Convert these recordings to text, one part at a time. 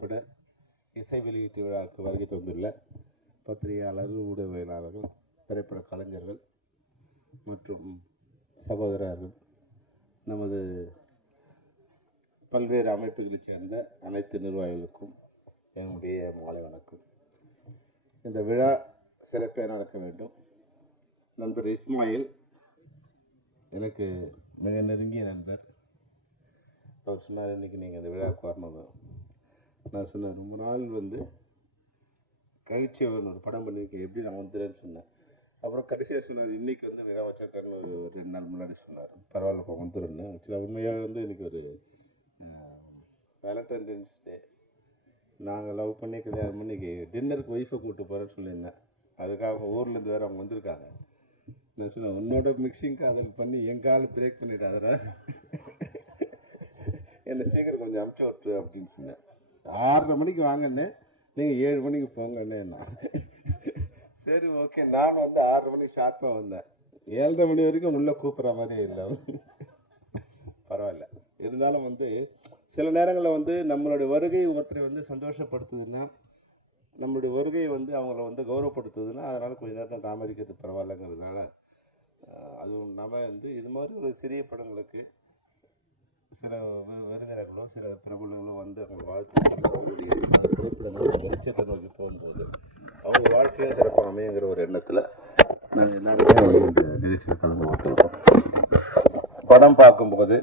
இசை வெளியீட்டு விழாவுக்கு வருகை தந்துள்ள பத்திரிகையாளர்கள், ஊடகவியலாளர்கள், திரைப்பட கலைஞர்கள் மற்றும் சகோதரர்கள், நமது பல்வேறு அமைப்புகளைச் சேர்ந்த அனைத்து நிர்வாகிகளுக்கும் என்னுடைய மாலை வணக்கம். இந்த விழா சிறப்பாக நடக்க வேண்டும். நண்பர் இஸ்மாயில் எனக்கு மிக நெருங்கிய நண்பர். அவர் சொன்னார், இன்றைக்கி நீங்கள் இந்த விழாவுக்கு வரணும். நான் சொன்னேன், ரொம்ப நாள் கழிச்சவன் ஒரு படம் பண்ணியிருக்கேன், எப்படி நான் வந்துடுறேன்னு சொன்னேன். அப்புறம் கடைசியாக சொன்னார், இன்றைக்கி விழா வச்சிருக்கேன்னு ஒரு 2 நாள் முன்னாடி சொன்னார். பரவாயில்லப்பா வந்துடுன்னு. ஆக்சுவலாக உண்மையாக இன்றைக்கி ஒரு வேலண்டைன்ஸ் டே. நாங்கள் லவ் பண்ணி கல்யாணம் பண்ணி டின்னருக்கு ஒய்ஃபை கூப்பிட்டு போகிறேன்னு சொல்லியிருந்தேன். அதுக்காக ஊர்லேருந்து வேறு அவங்க வந்திருக்காங்க. நான் சொன்னேன், உன்னோட மிக்சிங் காதல் பண்ணி என் காலை பிரேக் பண்ணிடாதரா, என்னை சீக்கிரம் கொஞ்சம் அமுச்சு விட்டுரு அப்படின்னு சொன்னேன். 6:30 மணிக்கு வாங்கன்னு, நீங்கள் 7 மணிக்கு போங்கன்னு. சரி ஓகே. நான் 6:30 மணிக்கு ஷார்ப்பாக வந்தேன். 7:30 மணி வரைக்கும் உள்ளே கூப்பிட்ற மாதிரியே இல்லை. பரவாயில்ல. இருந்தாலும் சில நேரங்களில் நம்மளுடைய வருகை ஒருத்தரை சந்தோஷப்படுத்துதுன்னா, நம்மளுடைய வருகை அவங்கள கௌரவப்படுத்துதுன்னா, அதனால் கொஞ்சம் நேரம் தாமதிக்கிறது பரவாயில்லங்கிறதுனால, அதுவும் நம்ம இது மாதிரி ஒரு சிறிய படங்களுக்கு சில விருந்தினர்களோ சில பிரபலங்களோ அவங்க வாழ்க்கையை திரைப்படங்கள் வெளிச்சத்தை நோக்கி போகும்போது அவங்க வாழ்க்கையும் சிறப்பாக அமையுங்கிற ஒரு எண்ணத்தில் நாங்கள் எல்லாருமே இந்த நிகழ்ச்சியில் கலந்து கொண்டிருக்கோம். படம் பார்க்கும்போது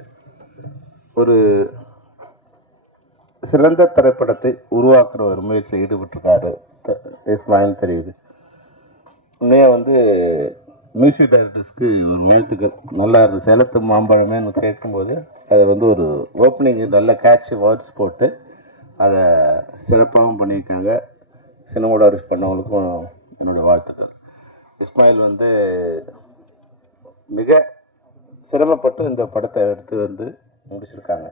ஒரு சிறந்த திரைப்படத்தை உருவாக்குற ஒரு முயற்சியில் ஈடுபட்டிருக்காரு இஸ்மாயில் தெரியுது. உண்மையாக மியூசிக் டைரக்டர்ஸ்க்கு ஒரு வாழ்த்துக்கள். நல்லா இருக்கு. சேலத்து மாம்பழமேன்னு கேட்கும்போது அதை ஒரு ஓப்பனிங் நல்ல கேட்ச் வேர்ட்ஸ் போட்டு அதை சிறப்பாகவும் பண்ணியிருக்காங்க. சினிமாடோரிஸ் பண்ணவங்களுக்கும் என்னுடைய வாழ்த்துக்கள். இஸ்மாயில் மிக சிரமப்பட்டு இந்த படத்தை எடுத்து முடிச்சிருக்காங்க.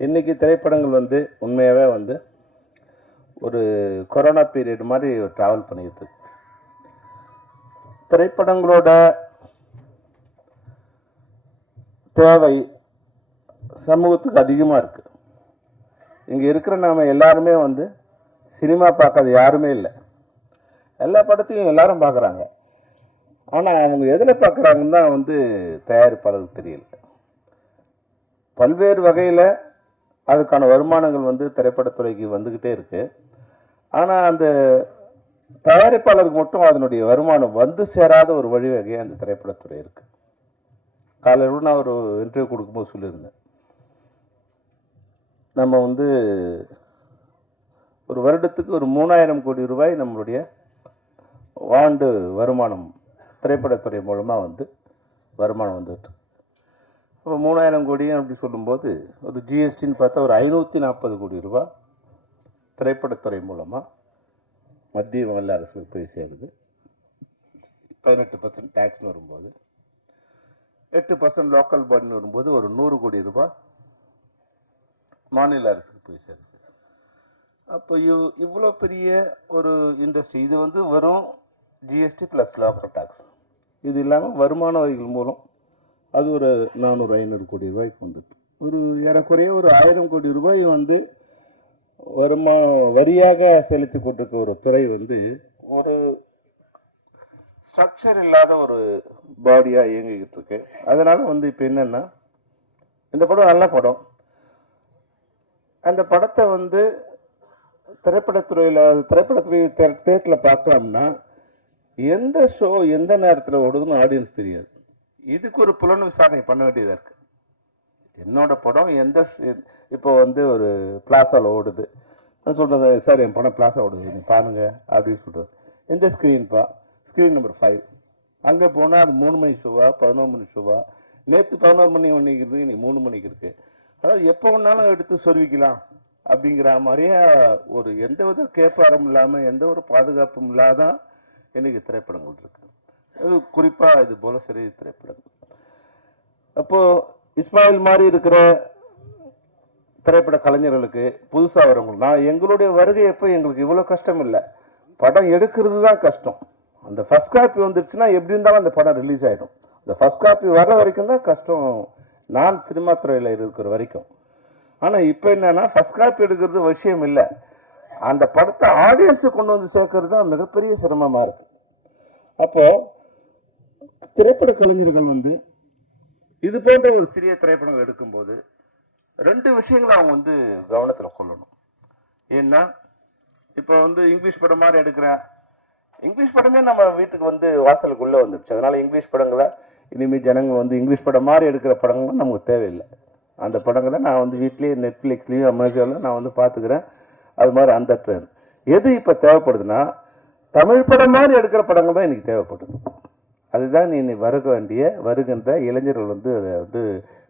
இன்றைக்கி திரைப்படங்கள் உண்மையாகவே ஒரு கொரோனா பீரியட் மாதிரி ட்ராவல் பண்ணிக்கிட்டு இருக்கு. திரைப்படங்களோட தேவை சமூகத்துக்கு அதிகமாக இருக்குது. இங்கே இருக்கிற நாம் எல்லாருமே சினிமா பார்க்காத யாருமே இல்லை. எல்லா படத்தையும் எல்லாரும் பார்க்குறாங்க. ஆனால் அவங்க எதில் பார்க்குறாங்கன்னு தான் தயாரிப்பாளருக்கு தெரியல. பல்வேறு வகையில் அதுக்கான வருமானங்கள் திரைப்படத்துறைக்கு வந்துக்கிட்டே இருக்குது. ஆனால் அந்த தயாரிப்பாளருக்கு மட்டும் அதனுடைய வருமானம் சேராத ஒரு வழிவகையாக அந்த திரைப்படத்துறை இருக்குது. காலையில் நான் ஒரு இன்டர்வியூ கொடுக்கும்போது சொல்லியிருந்தேன், நம்ம ஒரு வருடத்துக்கு ஒரு 3000 கோடி ரூபாய் நம்மளுடைய ஆண்டு வருமானம் திரைப்படத்துறை மூலமாக வருமானம் வந்துட்டு. இப்போ 3000 கோடி அப்படி சொல்லும்போது ஒரு ஜிஎஸ்டின்னு பார்த்தா ஒரு 540 கோடி ரூபாய் திரைப்படத்துறை மூலமாக மத்திய மாநில அரசுக்கு போய் சேருது. 18% டேக்ஸ்னு வரும்போது 8% லோக்கல் பாடின்னு வரும்போது ஒரு 100 கோடி ரூபாய் மாநில அரசுக்கு போய் சேருது. அப்போ இவ்வளோ பெரிய ஒரு இண்டஸ்ட்ரி இது வெறும் ஜிஎஸ்டி ப்ளஸ் லோக்கல் டேக்ஸ். இது இல்லாமல் வருமான வரிகள் மூலம் அது ஒரு 400-500 கோடி ரூபாய்க்கு வந்துட்டு ஒரு ஏறக்குறைய ஒரு 1000 கோடி ரூபாய் வரியாக செலுத்தி கொண்டிருக்க ஒரு துறை ஒரு ஸ்ட்ரக்சர் இல்லாத ஒரு பாடியாக இயங்கிக்கிட்டு இருக்கு. அதனால இப்போ என்னன்னா, இந்த படம் நல்ல படம். அந்த படத்தை திரைப்படத்துறை தேட்டரில் பார்க்கலாம்னா எந்த ஷோ எந்த நேரத்தில் ஓடுதுன்னு ஆடியன்ஸ் தெரியாது. இதுக்கு ஒரு புலன் விசாரணை பண்ண வேண்டியதாக இருக்கு. என்னோட படம் இப்போ ஒரு பிளாசாவில் ஓடுது, நான் சொல்கிறது, சார் என் படம் பிளாசா ஓடுது, நீங்கள் பாருங்க அப்படின்னு சொல்கிறது. எந்த ஸ்க்ரீன்ப்பா? Screen number 5. அங்கே போனால் அது 3 மணி ஷோவா 11 மணி ஷோவா? நேற்று 11 மணி ஒன்றைக்கு இருக்குது, இன்னைக்கு 3 மணிக்கு இருக்குது. அதாவது எப்போ வேணாலும் எடுத்து சொருவிக்கலாம் அப்படிங்கிற மாதிரியே ஒரு எந்தவித கேப்பாரம் இல்லாமல் எந்த ஒரு பாதுகாப்பும் இல்லாதான் இன்னைக்கு திரைப்படங்கள் இருக்கு. அது குறிப்பாக இது போல சிறிய திரைப்படங்கள். அப்போது இஸ்மாயில் மாதிரி இருக்கிற திரைப்பட கலைஞர்களுக்கு புதுசாக வரவங்க, எங்களுடைய வருகை எப்போ எங்களுக்கு இவ்வளோ கஷ்டம் இல்லை, படம் எடுக்கிறது தான் கஷ்டம். அந்த ஃபர்ஸ்ட் காப்பி வந்துருச்சுன்னா எப்படி இருந்தாலும் அந்த படம் ரிலீஸ் ஆகிடும். அந்த ஃபர்ஸ்ட் காப்பி வர்ற வரைக்கும் தான் கஷ்டம். நான் சினிமா துறையில் இருக்கிற வரைக்கும் ஆனால் இப்போ என்னன்னா ஃபர்ஸ்ட் காப்பி எடுக்கிறது விஷயம் இல்லை, அந்த படத்தை ஆடியன்ஸை கொண்டு வந்து சேர்க்கறது தான் மிகப்பெரிய சிரமமாக இருக்கு. அப்போ திரைப்பட கலைஞர்கள் வந்து இது போன்ற ஒரு சிறிய திரைப்படங்கள் எடுக்கும்போது 2 விஷயங்களை அவங்க வந்து கவனத்தில் கொள்ளணும். ஏன்னா இப்போ வந்து இங்கிலீஷ் படம் மாதிரி எடுக்கிற இங்கிலீஷ் படமே நம்ம வீட்டுக்கு வந்து வாசலுக்குள்ளே வந்துடுச்சு. அதனால இங்கிலீஷ் படங்களை இனிமேல் ஜனங்க வந்து இங்கிலீஷ் படம் மாதிரி எடுக்கிற படங்கள் நமக்கு தேவையில்லை. அந்த படங்களை நான் வந்து வீட்லேயே நெட்ஃப்ளிக்ஸ்லேயும் அமேசானில் நான் வந்து பார்த்துக்கிறேன். அது மாதிரி அந்த ட்ரெண்ட் எது இப்போ தேவைப்படுதுன்னா தமிழ் படம் மாதிரி எடுக்கிற படங்கள் தான் இன்னைக்கு தேவைப்படுது. அதுதான் நீ வருகின்ற இளைஞர்கள் வந்து அதை வந்து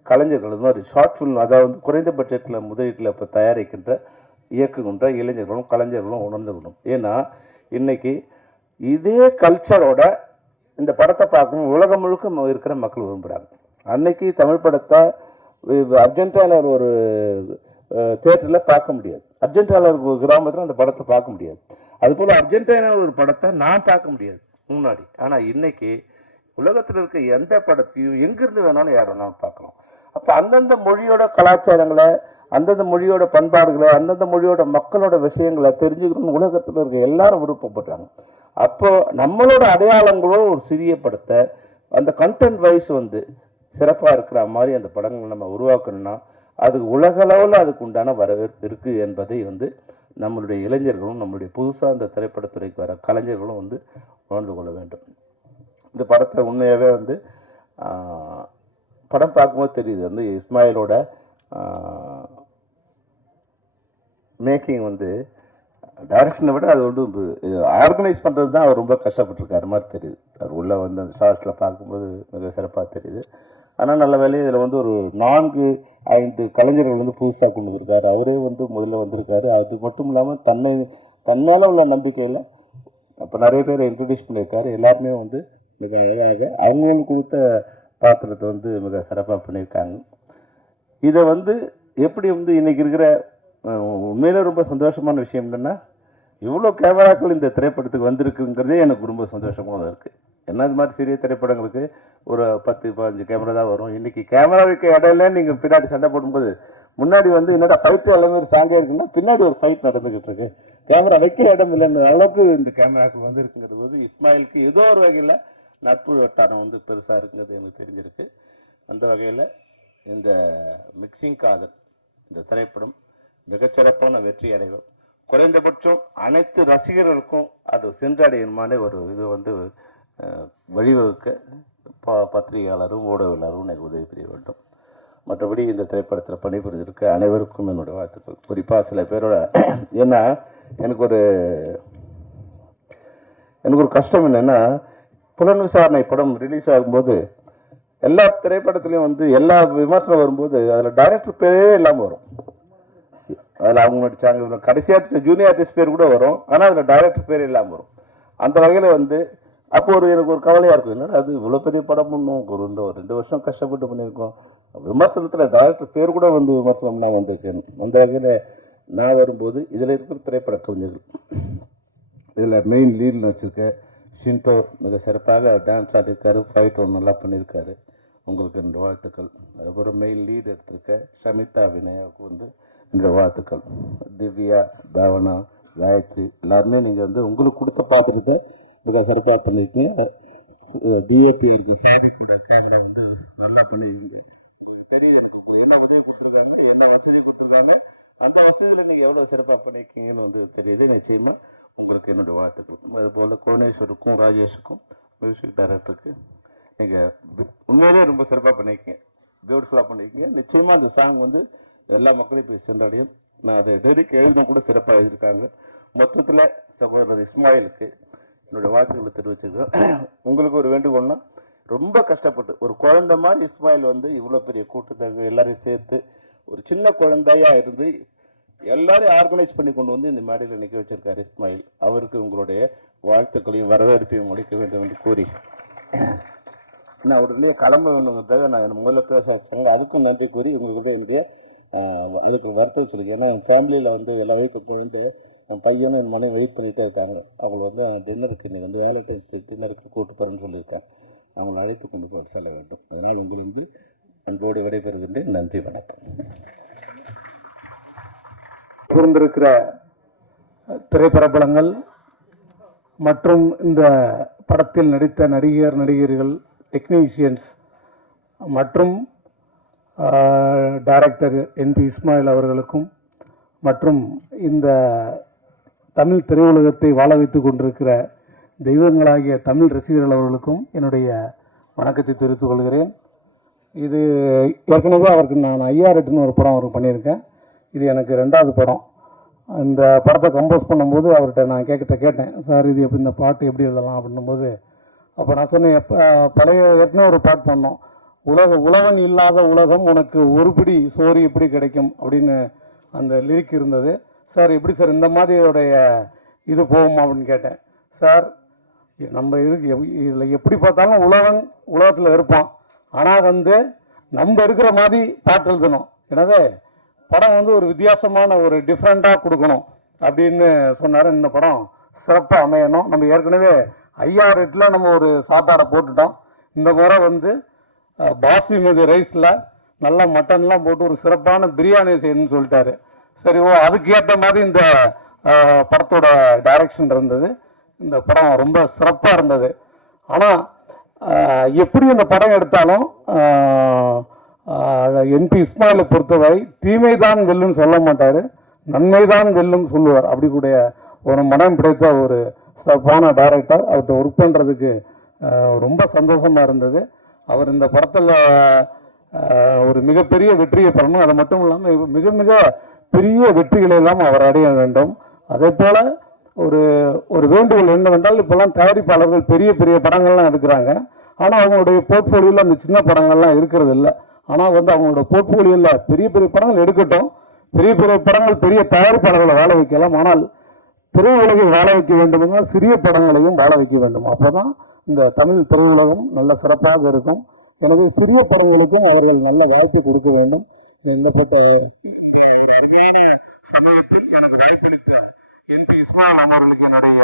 கலைஞர்கள் மாதிரி ஷார்ட் ஃபில்ம், அதாவது குறைந்த பட்ஜெட்டில் முதலீட்டில் இப்போ தயாரிக்கின்ற இயக்குகின்ற இளைஞர்களும் கலைஞர்களும் உணர்ந்துக்கணும். ஏன்னா இன்னைக்கு இதே கல்ச்சரோட இந்த படத்தை பார்க்கணும் உலகம் முழுக்க இருக்கிற மக்கள் விரும்புகிறாங்க. அன்னைக்கு தமிழ் படத்தை அர்ஜென்டினாவில் ஒரு தியேட்டரில் பார்க்க முடியாது, அர்ஜென்டினாவில் ஒரு கிராமத்தில் அந்த படத்தை பார்க்க முடியாது. அதுபோல் அர்ஜென்டினாவில் ஒரு படத்தை நான் பார்க்க முடியாது முன்னாடி. ஆனால் இன்னைக்கு உலகத்தில் இருக்க எந்த படத்தையும் எங்கிருந்து வேணாலும் யார் வேணாலும் பார்க்கலாம். அப்போ அந்தந்த மொழியோட கலாச்சாரங்களை, அந்தந்த மொழியோட பண்பாடுகளை, அந்தந்த மொழியோட மக்களோட விஷயங்களை தெரிஞ்சுக்கணும்னு உலகத்தில் இருக்க எல்லாரும் விருப்பப்படுறாங்க. அப்போ நம்மளோட அடையாளங்களோட ஒரு சிறிய படத்தை அந்த கண்டென்ட் வைஸ் வந்து சிறப்பாக இருக்கிற மாதிரி அந்த படங்கள் நம்ம உருவாக்கணும்னா அதுக்கு உலக அளவில் அதுக்கு உண்டான வரவேற்பு இருக்கு என்பதை வந்து நம்மளுடைய இளைஞர்களும் நம்மளுடைய புதுசாக இந்த திரைப்படத்துறைக்கு வர கலைஞர்களும் வந்து உணர்ந்து கொள்ள வேண்டும். இந்த படத்தை உண்மையாகவே வந்து படம் பார்க்கும்போது தெரியுது வந்து இஸ்மாயிலோட மேக்கிங் வந்து டைரக்ஷனை விட அது வந்து ஆர்கனைஸ் பண்ணுறது தான் அவர் ரொம்ப கஷ்டப்பட்டுருக்காரு மாதிரி தெரியுது. அவர் உள்ளே வந்து அந்த ஷார்ட்ஸில் பார்க்கும்போது மிக சிறப்பாக தெரியுது. ஆனால் நல்ல வேலையை இதில் வந்து ஒரு 4-5 கலைஞர்கள் வந்து புதுசாக கொண்டு வந்திருக்காரு. அவரே வந்து முதல்ல வந்திருக்காரு. அது மட்டும் இல்லாமல் தன்னால் உள்ள நம்பிக்கையில் அப்போ நிறைய பேரை இன்ட்ரடியூஸ் பண்ணியிருக்காரு. எல்லாருமே வந்து மிக அழகாக அவங்களுக்கு கொடுத்த பாத்திரத்தை வந்து மிக சிறப்பாக பண்ணியிருக்காங்க. இதை வந்து எப்படி வந்து இன்னைக்கு இருக்கிற உண்மையிலே ரொம்ப சந்தோஷமான விஷயம் என்னென்னா இவ்வளோ கேமராக்கள் இந்த திரைப்படத்துக்கு வந்திருக்குங்கிறதே எனக்கு ரொம்ப சந்தோஷமாக இருக்குது. என்ன இது மாதிரி சிறிய திரைப்படங்களுக்கு ஒரு 10-15 கேமரா தான் வரும். இன்னைக்கு கேமரா வைக்க இடையில நீங்கள் பின்னாடி சண்டை போடும்போது முன்னாடி வந்து என்னடா ஃபைட்டு எல்லாமே ஒரு சாங்கே இருக்குன்னா பின்னாடி ஒரு ஃபைட் நடந்துகிட்டு இருக்கு. கேமரா வைக்க இடம் இல்லைன்ற அளவுக்கு இந்த கேமராக்கள் வந்து இருக்குங்கிறது போது இஸ்மாயிலுக்கு ஏதோ ஒரு வகையில் நட்பு வட்டாரம் வந்து பெருசாக இருக்குங்கிறது எனக்கு தெரிஞ்சிருக்கு. அந்த வகையில் இந்த மிக்சிங் காதல் இந்த திரைப்படம் மிகச்சிறப்பான வெற்றி அடைவோம். குறைந்தபட்சம் அனைத்து ரசிகர்களுக்கும் அது சென்றடையுமான ஒரு இது வந்து வழிவகுக்க பத்திரிகையாளரும் ஊடகவியலாளரும் எனக்கு உதவி புரிய வேண்டும். மற்றபடி இந்த திரைப்படத்தில் பணிபுரிஞ்சிருக்க அனைவருக்கும் என்னுடைய வாழ்த்துக்கள். குறிப்பாக சில பேரோட ஏன்னா எனக்கு ஒரு கஷ்டம் என்னன்னா புலன் விசாரணை படம் ரிலீஸ் ஆகும்போது எல்லா திரைப்படத்துலையும் வந்து எல்லா விமர்சனம் வரும்போது அதில் டைரக்டர் பேரே இல்லாமல் வரும். அதில் அவங்க நடிச்சாங்க கடைசியாக ஜூனியர் ஆர்டிஸ்ட் பேர் கூட வரும், ஆனால் அதில் டைரக்டர் பேர் இல்லாமல் வரும். அந்த வகையில் வந்து அப்போ எனக்கு ஒரு கவலையாக இருக்கும். என்னன்னா அது இவ்வளோ பெரிய படம் பண்ணும், ஒரு 2 வருஷம் கஷ்டப்பட்டு பண்ணியிருக்கோம், விமர்சனத்தில் டைரக்டர் பேர் கூட வந்து விமர்சனம்னா வந்திருக்கேன். அந்த வகையில் நான் வரும்போது இதில் இருக்கிற திரைப்பட கலைஞர்கள் இதில் மெயின் லீடில் வச்சுருக்கேன் ஷின்டோ மிக சிறப்பாக டான்ஸ் ஆடிருக்காரு, ஃபைட் ஒன்று நல்லா பண்ணியிருக்காரு, உங்களுக்கு 2 வாழ்த்துக்கள். அதுக்கப்புறம் மெயின் லீடு எடுத்திருக்க ஷமிதா வினயாவுக்கு வந்து 2 வாழ்த்துக்கள். திவ்யா, பாவனா, காயத்ரி எல்லாருமே நீங்கள் வந்து உங்களுக்கு கொடுத்த பாத்திரத்தை மிக சிறப்பாக பண்ணியிருக்கீங்க. டிஏபி இருக்கு சாதிக்கூட கேமரா வந்து நல்லா பண்ணியிருக்கீங்க. தெரியுது எனக்கு என்ன உதவி கொடுத்துருக்காங்க, என்ன வசதி கொடுத்துருக்காங்க, அந்த வசதியில் நீங்கள் எவ்வளோ சிறப்பாக பண்ணியிருக்கீங்கன்னு வந்து தெரியுது. நிச்சயமாக உங்களுக்கு என்னுடைய வாழ்த்துக்கள். அதுபோல் கோணேஸ்வருக்கும் ராஜேஷுக்கும் மியூசிக் டைரக்டருக்கு நீங்கள் உண்மையிலேயே ரொம்ப சிறப்பாக பண்ணியிருக்கீங்க, பியூட்டிஃபுல்லாக பண்ணியிருக்கீங்க. நிச்சயமாக அந்த சாங் வந்து எல்லா மக்களையும் போய் சென்றடையும். நான் அதை டெரிக் எழுதும் கூட சிறப்பாக எழுதியிருக்காங்க. மொத்தத்தில் சகோதரர் இஸ்மாயிலுக்கு என்னுடைய வாழ்த்துக்களை தெரிவிச்சிருக்கேன். உங்களுக்கு ஒரு வேண்டுகோள்னா ரொம்ப கஷ்டப்பட்டு ஒரு குழந்தை மாதிரி இஸ்மாயில் வந்து இவ்வளோ பெரிய கூட்டத்தை எல்லாரையும் சேர்த்து ஒரு சின்ன குழந்தையா இருந்து எல்லாரையும் ஆர்கனைஸ் பண்ணி கொண்டு வந்து இந்த மேடையில் நிற்க வச்சிருக்காரு இஸ்மாயில். அவருக்கு உங்களுடைய வாழ்த்துக்களையும் வரவேற்பையும் முடிக்க வேண்டும் என்று கூறி நான் உடனே கிளம்ப வேணுங்கிறதாக நான் முதல்ல பேச வச்சாங்க. அதுக்கும் நன்றி கூறி உங்கள்கிட்ட என்னுடைய அதுக்கு வருத்தம் சொல்லியிருக்கேன். ஏன்னா என் ஃபேமிலியில் வந்து எல்லா வீட்டுக்கு வந்து என் பையனும் என் மனைவி வெயிட் பண்ணிகிட்டே இருக்காங்க. அவங்களை வந்து டின்னருக்கு இன்னைக்கு வந்து வேலண்டைன்ஸ் டே டின்னருக்கு கூப்பிட்டு போகிறேன்னு சொல்லியிருக்கேன். அவங்களை அழைத்து கொண்டு போய் செல்ல வேண்டும். அதனால் உங்கள் வந்து அன்போடு விடைபெறுகின்றேன். நன்றி, வணக்கம். வந்திருக்கிற திரைப்படங்கள் மற்றும் இந்த படத்தில் நடித்த நடிகர்கள், டெக்னீஷியன்ஸ் மற்றும் டைரக்டர் என்பி இஸ்மாயில் அவர்களுக்கும் மற்றும் இந்த தமிழ் திரையுலகத்தை வாழ வைத்துக் கொண்டிருக்கிற தெய்வங்களாகிய தமிழ் ரசிகர்கள் அவர்களுக்கும் என்னுடைய வணக்கத்தை தெரிவித்துக் கொள்கிறேன். இது ஏற்கனவே அவருக்கு நான் ஐயாரெட்டுன்னு ஒரு படம் அவருக்கு பண்ணியிருக்கேன். இது எனக்கு 2வது படம். இந்த படத்தை கம்போஸ் பண்ணும்போது அவர்கிட்ட நான் கேட்டேன், சார் இது எப்படி இந்த பாட்டு எப்படி எழுதலாம் அப்படின்னும்போது, அப்போ நான் சொன்னேன், பழைய ஏற்கனவே ஒரு பாட்டு பண்ணோம், உழவன் இல்லாத உலகம் உனக்கு ஒரு பிடி சோறு எப்படி கிடைக்கும் அப்படின்னு அந்த லிரிக் இருந்தது. சார் எப்படி சார் இந்த மாதிரியோடைய இது போகுமா அப்படின்னு கேட்டேன். சார் நம்ம இதில் எப்படி பார்த்தாலும் உலகத்தில் இருப்பான், ஆனால் நம்ம இருக்கிற மாதிரி பாட்டு எழுதணும். எனவே படம் ஒரு வித்தியாசமான ஒரு டிஃப்ரெண்ட்டாக கொடுக்கணும் அப்படின்னு சொன்னார். இந்த படம் சிறப்பாக அமையணும். நம்ம ஏற்கனவே 5-8 நம்ம ஒரு சாப்பாடை போட்டுட்டோம். இந்த முறை பாஸ்மதி ரைஸில் நல்லா மட்டன்லாம் போட்டு ஒரு சிறப்பான பிரியாணி செய்யணும்னு சொல்லிட்டாரு. சரி, அதுக்கு ஏற்ற மாதிரி இந்த படத்தோட டைரக்ஷன் இருந்தது. இந்த படம் ரொம்ப சிறப்பாக இருந்தது. ஆனால் எப்படி இந்த படம் எடுத்தாலும் என்பி இஸ்மாயிலை பொறுத்தவரை தீமைதான் வெல்லுன்னு சொல்ல மாட்டார், நன்மைதான் வெல்லுன்னு சொல்லுவார். அப்படி கூடிய ஒரு மனம் பிடித்த ஒரு சிறப்பான டைரக்டர். அவர்கிட்ட ஒர்க் பண்ணுறதுக்கு ரொம்ப சந்தோஷமாக இருந்தது. அவர் இந்த படத்தில் ஒரு மிகப்பெரிய வெற்றியை பெறணும். அது மட்டும் இல்லாமல் மிக மிக பெரிய வெற்றிகளை எல்லாம் அவர் அடைய வேண்டும். அதே போல ஒரு வேண்டுகோள் என்னவென்றால், இப்பெல்லாம் தயாரிப்பாளர்கள் பெரிய பெரிய படங்கள்லாம் எடுக்கிறாங்க. ஆனால் அவங்களுடைய போர்ட்ஃபோலியோவில் அந்த சின்ன படங்கள்லாம் இருக்கிறது இல்லை. ஆனால் அவங்களோட போர்ட்ஃபோலியோவில் பெரிய பெரிய படங்கள் எடுக்கட்டும். பெரிய பெரிய படங்கள் பெரிய தயாரிப்பாளர்களை வாழ வைக்கலாம். ஆனால் திரையுலகை வாழ வைக்க வேண்டுமென்றால் சிறிய படங்களையும் வாழ வைக்க வேண்டும். அப்போதான் இந்த தமிழ் திரையுலகம் நல்ல சிறப்பாக இருக்கும். எனவே சிறிய படங்களுக்கும் அவர்கள் நல்ல வாய்ப்பை கொடுக்க வேண்டும். இந்த அருமையான சமூகத்தில் எனக்கு வாய்ப்பளித்த என்பி இஸ்மாயில் அவர்களுக்கு என்னுடைய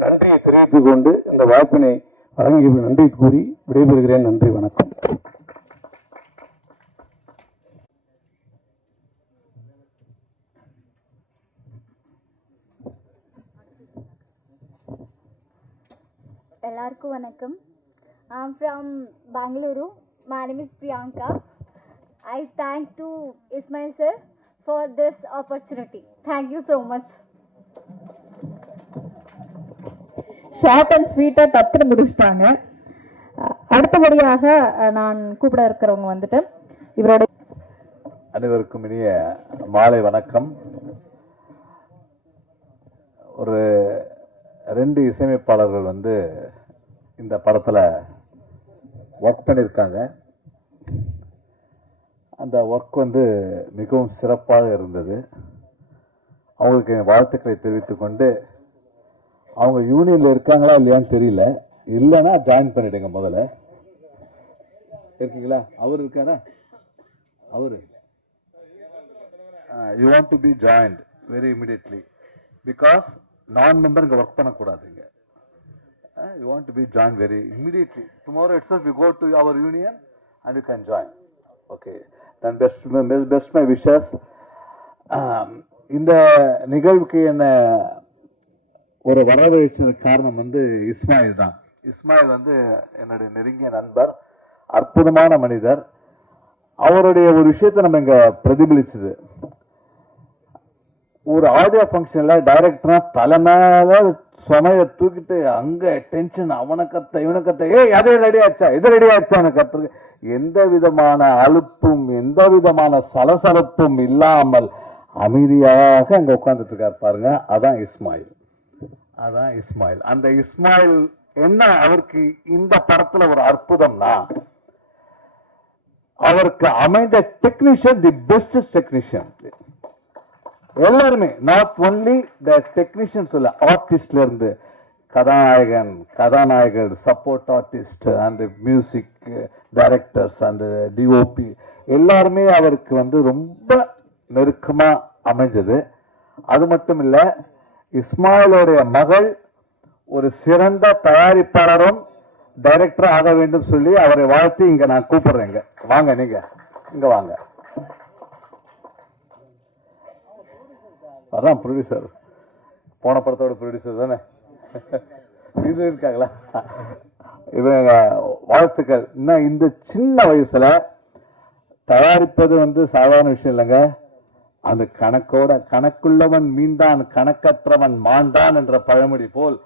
நன்றியை தெரிவித்துக் கொண்டு இந்த வாய்ப்பினை வழங்கி நன்றி கூறி விடைபெறுகிறேன். நன்றி, வணக்கம். எல்லாருக்கும் வணக்கம். I'm from Bangalore. My name is Priyanka. I thank to Ismail sir for this opportunity. Thank you so much. Short and ஸ்வீட்டாக டப்புன்னு முடிச்சிட்டாங்க. அடுத்தபடியாக நான் கூப்பிட இருக்கிறவங்க இவரோட அனைவருக்கும் இனிய மாலை வணக்கம். ஒரு 2 இசையமைப்பாளர்கள் இந்த படத்தில் ஒர்க் பண்ணியிருக்காங்க. அந்த ஒர்க் மிகவும் சிறப்பாக இருந்தது. அவங்களுக்கு என் வாழ்த்துக்களை தெரிவித்துக் கொண்டு, அவங்க யூனியனில் இருக்காங்களா இல்லையான்னு தெரியல, இல்லைன்னா ஜாயின் பண்ணிடுங்க. முதல்ல இருக்கீங்களா? அவர் இருக்காரா? அவரு you want to be joined very immediately, because நான் மெம்பர் இங்கே ஒர்க் பண்ணக்கூடாதுங்க. You want to be joined very immediately. Tomorrow itself you go to our union and you can join. Okay. Then best my wishes. இந்த நிகழ்வுக்கு என்ன ஒரு வரவேற்ற காரணம் இஸ்மாயில் தான். இஸ்மாயில் என்னுடைய நெருங்கிய நண்பர், அற்புதமான மனிதர். அவருடைய ஒரு விஷயத்தை நம்ம இங்க பிரதிபலிச்சது. ஒரு ஆடியோ ஃபங்க்ஷன்ல டைரக்டரா தலைமையில சுமைய தூக்கிட்டு அங்க டென்ஷன், அவனை கத்த இவனை கத்த, அதே ரெடி ஆச்சா இது ரெடி ஆச்சான்னு கத்துறது, எந்த விதமான அலுப்பும் எந்த விதமான சலசலப்பும் இல்லாமல் அமைதியாக அங்க உட்கார்ந்துட்டு இருக்காரு பாருங்க. அதான் இஸ்மாயில். அந்த இஸ்மாயில் என்ன அவருக்கு இந்த படத்துல ஒரு அற்புதம்னா, அவருக்கு அமைந்த டெக்னீஷியன் தி பெஸ்ட் டெக்னீஷியன். எல்லாருமே நாட் ஒன்லி த டெக்னீஷியன் சொல்ல, ஆர்டிஸ்ட்ல இருந்து கதாநாயகர், support artist and music directors and DOP எல்லாருமே அவருக்கு ரொம்ப நெருக்கமா அமைஞ்சது. அது மட்டும் இல்ல, இஸ்மாயிலுடைய மகள் ஒரு சிறந்த தயாரிப்பாளரும் டைரக்டர் ஆக வேண்டும் சொல்லி அவரை வாழ்த்து இங்க நான் கூப்பிடுறேங்க. வாங்க, நீங்க இங்க வாங்க. அதான் ப்ரொடியூசர், போன படத்தோட ப்ரொடியூசர் தானே இது இருக்காங்களா? இவங்க வாழ்த்துக்கள். இன்னும் இந்த சின்ன வயசுல தயாரிப்பது வந்து சாதாரண விஷயம் இல்லைங்க. அந்த கணக்கோட, கணக்குள்ளவன் மீண்டான் கணக்கற்றவன் மாண்டான் என்ற பழமொழி போல்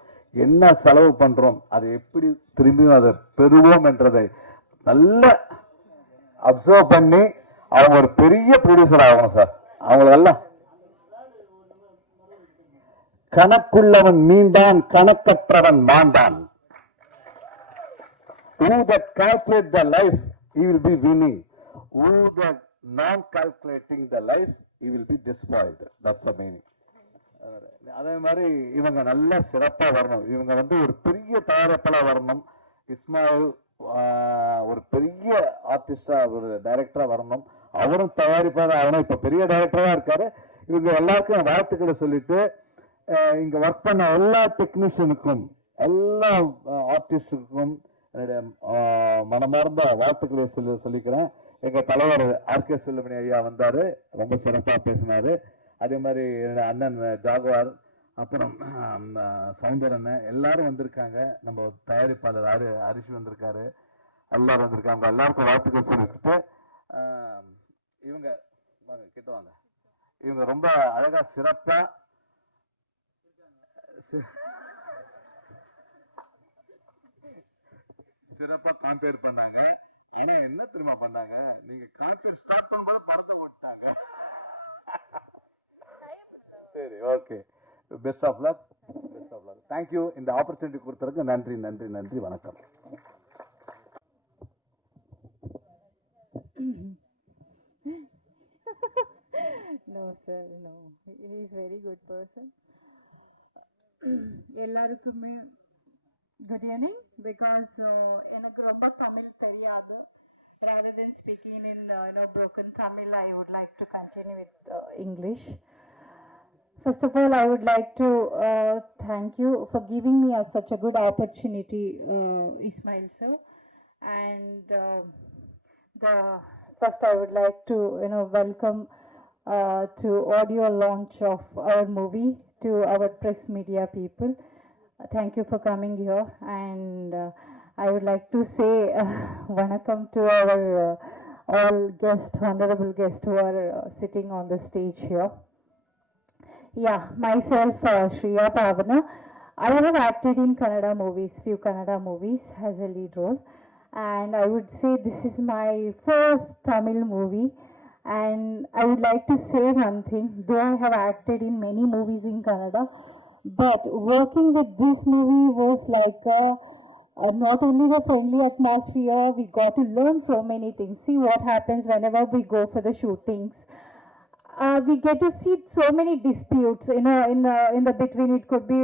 என்ன செலவு பண்றோம், அதை எப்படி திரும்பியும் அதை பெறுவோம் என்றதை நல்ல அப்சர்வ் பண்ணி அவங்க ஒரு பெரிய ப்ரொடியூசர் ஆகணும் சார். அவங்களெல்லாம் கணக்குள்ளவன் மீண்டான் கணக்கற்றவன் மாண்டான். Who that calculate the life, he will be winning. Who that non-calculating the life, he will be destroyed. That's the meaning. அதே மாதிரி இவங்க நல்ல சிறப்பா வரணும். இவங்க வந்து ஒரு பெரிய தயாரிப்பாளர் வரணும். இஸ்மாயில் ஒரு பெரிய ஆர்டிஸ்டா, ஒரு டைரக்டரா வரணும். அவரும் தயாரிப்பாளர் ஆகணும். இப்ப பெரிய டைரக்டரா இருக்காரு. இவங்க எல்லாருக்கும் வாழ்த்துக்களை சொல்லிட்டு, இங்க ஒர்க் பண்ண எல்லா டெக்னீஷியனுக்கும், எல்லா ஆர்டிஸ்டுக்கும் என்னுடைய மனமார்ந்த வாழ்த்துக்களை சொல்லிக்கிறேன். எங்க தலைவர் ஆர்.கே. செல்லுமணி ஐயா வந்தாரு, ரொம்ப சிறப்பா பேசினாரு. அதே மாதிரி என்னுடைய அண்ணன் ஜாகுவார், அப்புறம் சவுந்தரன், எல்லாரும் வந்திருக்காங்க. நம்ம தயாரிப்பாளர் அரிசி வந்திருக்காரு, எல்லாரும் வந்திருக்காங்க. எல்லாருக்கும் வாழ்த்துக்கள் சொல்லிட்டு, இவங்க கிட்ட வாங்க. இவங்க ரொம்ப அழகா சிறப்பா காம்பேர் பண்ணாங்க. ஆனா என்ன தெரியுமா பண்ணாங்க, நீங்க காம்பேர் ஸ்டார்ட் பண்ணும்போது படத்தை ஓட்டாங்க. சரி, okay, best of luck, best of luck. Thank you. இந்த ஆப்பர்ச்சுனிட்டி கொடுத்ததுக்கு நன்றி நன்றி நன்றி. வணக்கம். No sir, no. He is very good person. எல்லாருக்குமே good evening, because எனக்கு ரொம்ப தமிழ் தெரியாது. Rather than speaking in broken Tamil, I would like to continue with English. First of all, I would like to thank you for giving me such a good opportunity, Ismail sir. And first I would like to welcome to audio launch of our movie to our press media people. Thank you for coming here, and I would like to say vanakkam to our all guests, honorable guests who are sitting on the stage here. Yeah, myself Shriya Pavana. I have acted in Kannada movies, few Kannada movies as a lead role, and I would say this is my first Tamil movie. And I would like to say one thing, though I have acted in many movies in Kannada, but working with this movie was like not only the friendly atmosphere, we got to learn so many things. See what happens whenever we go for the shootings. We get to see so many disputes, in the between. It could be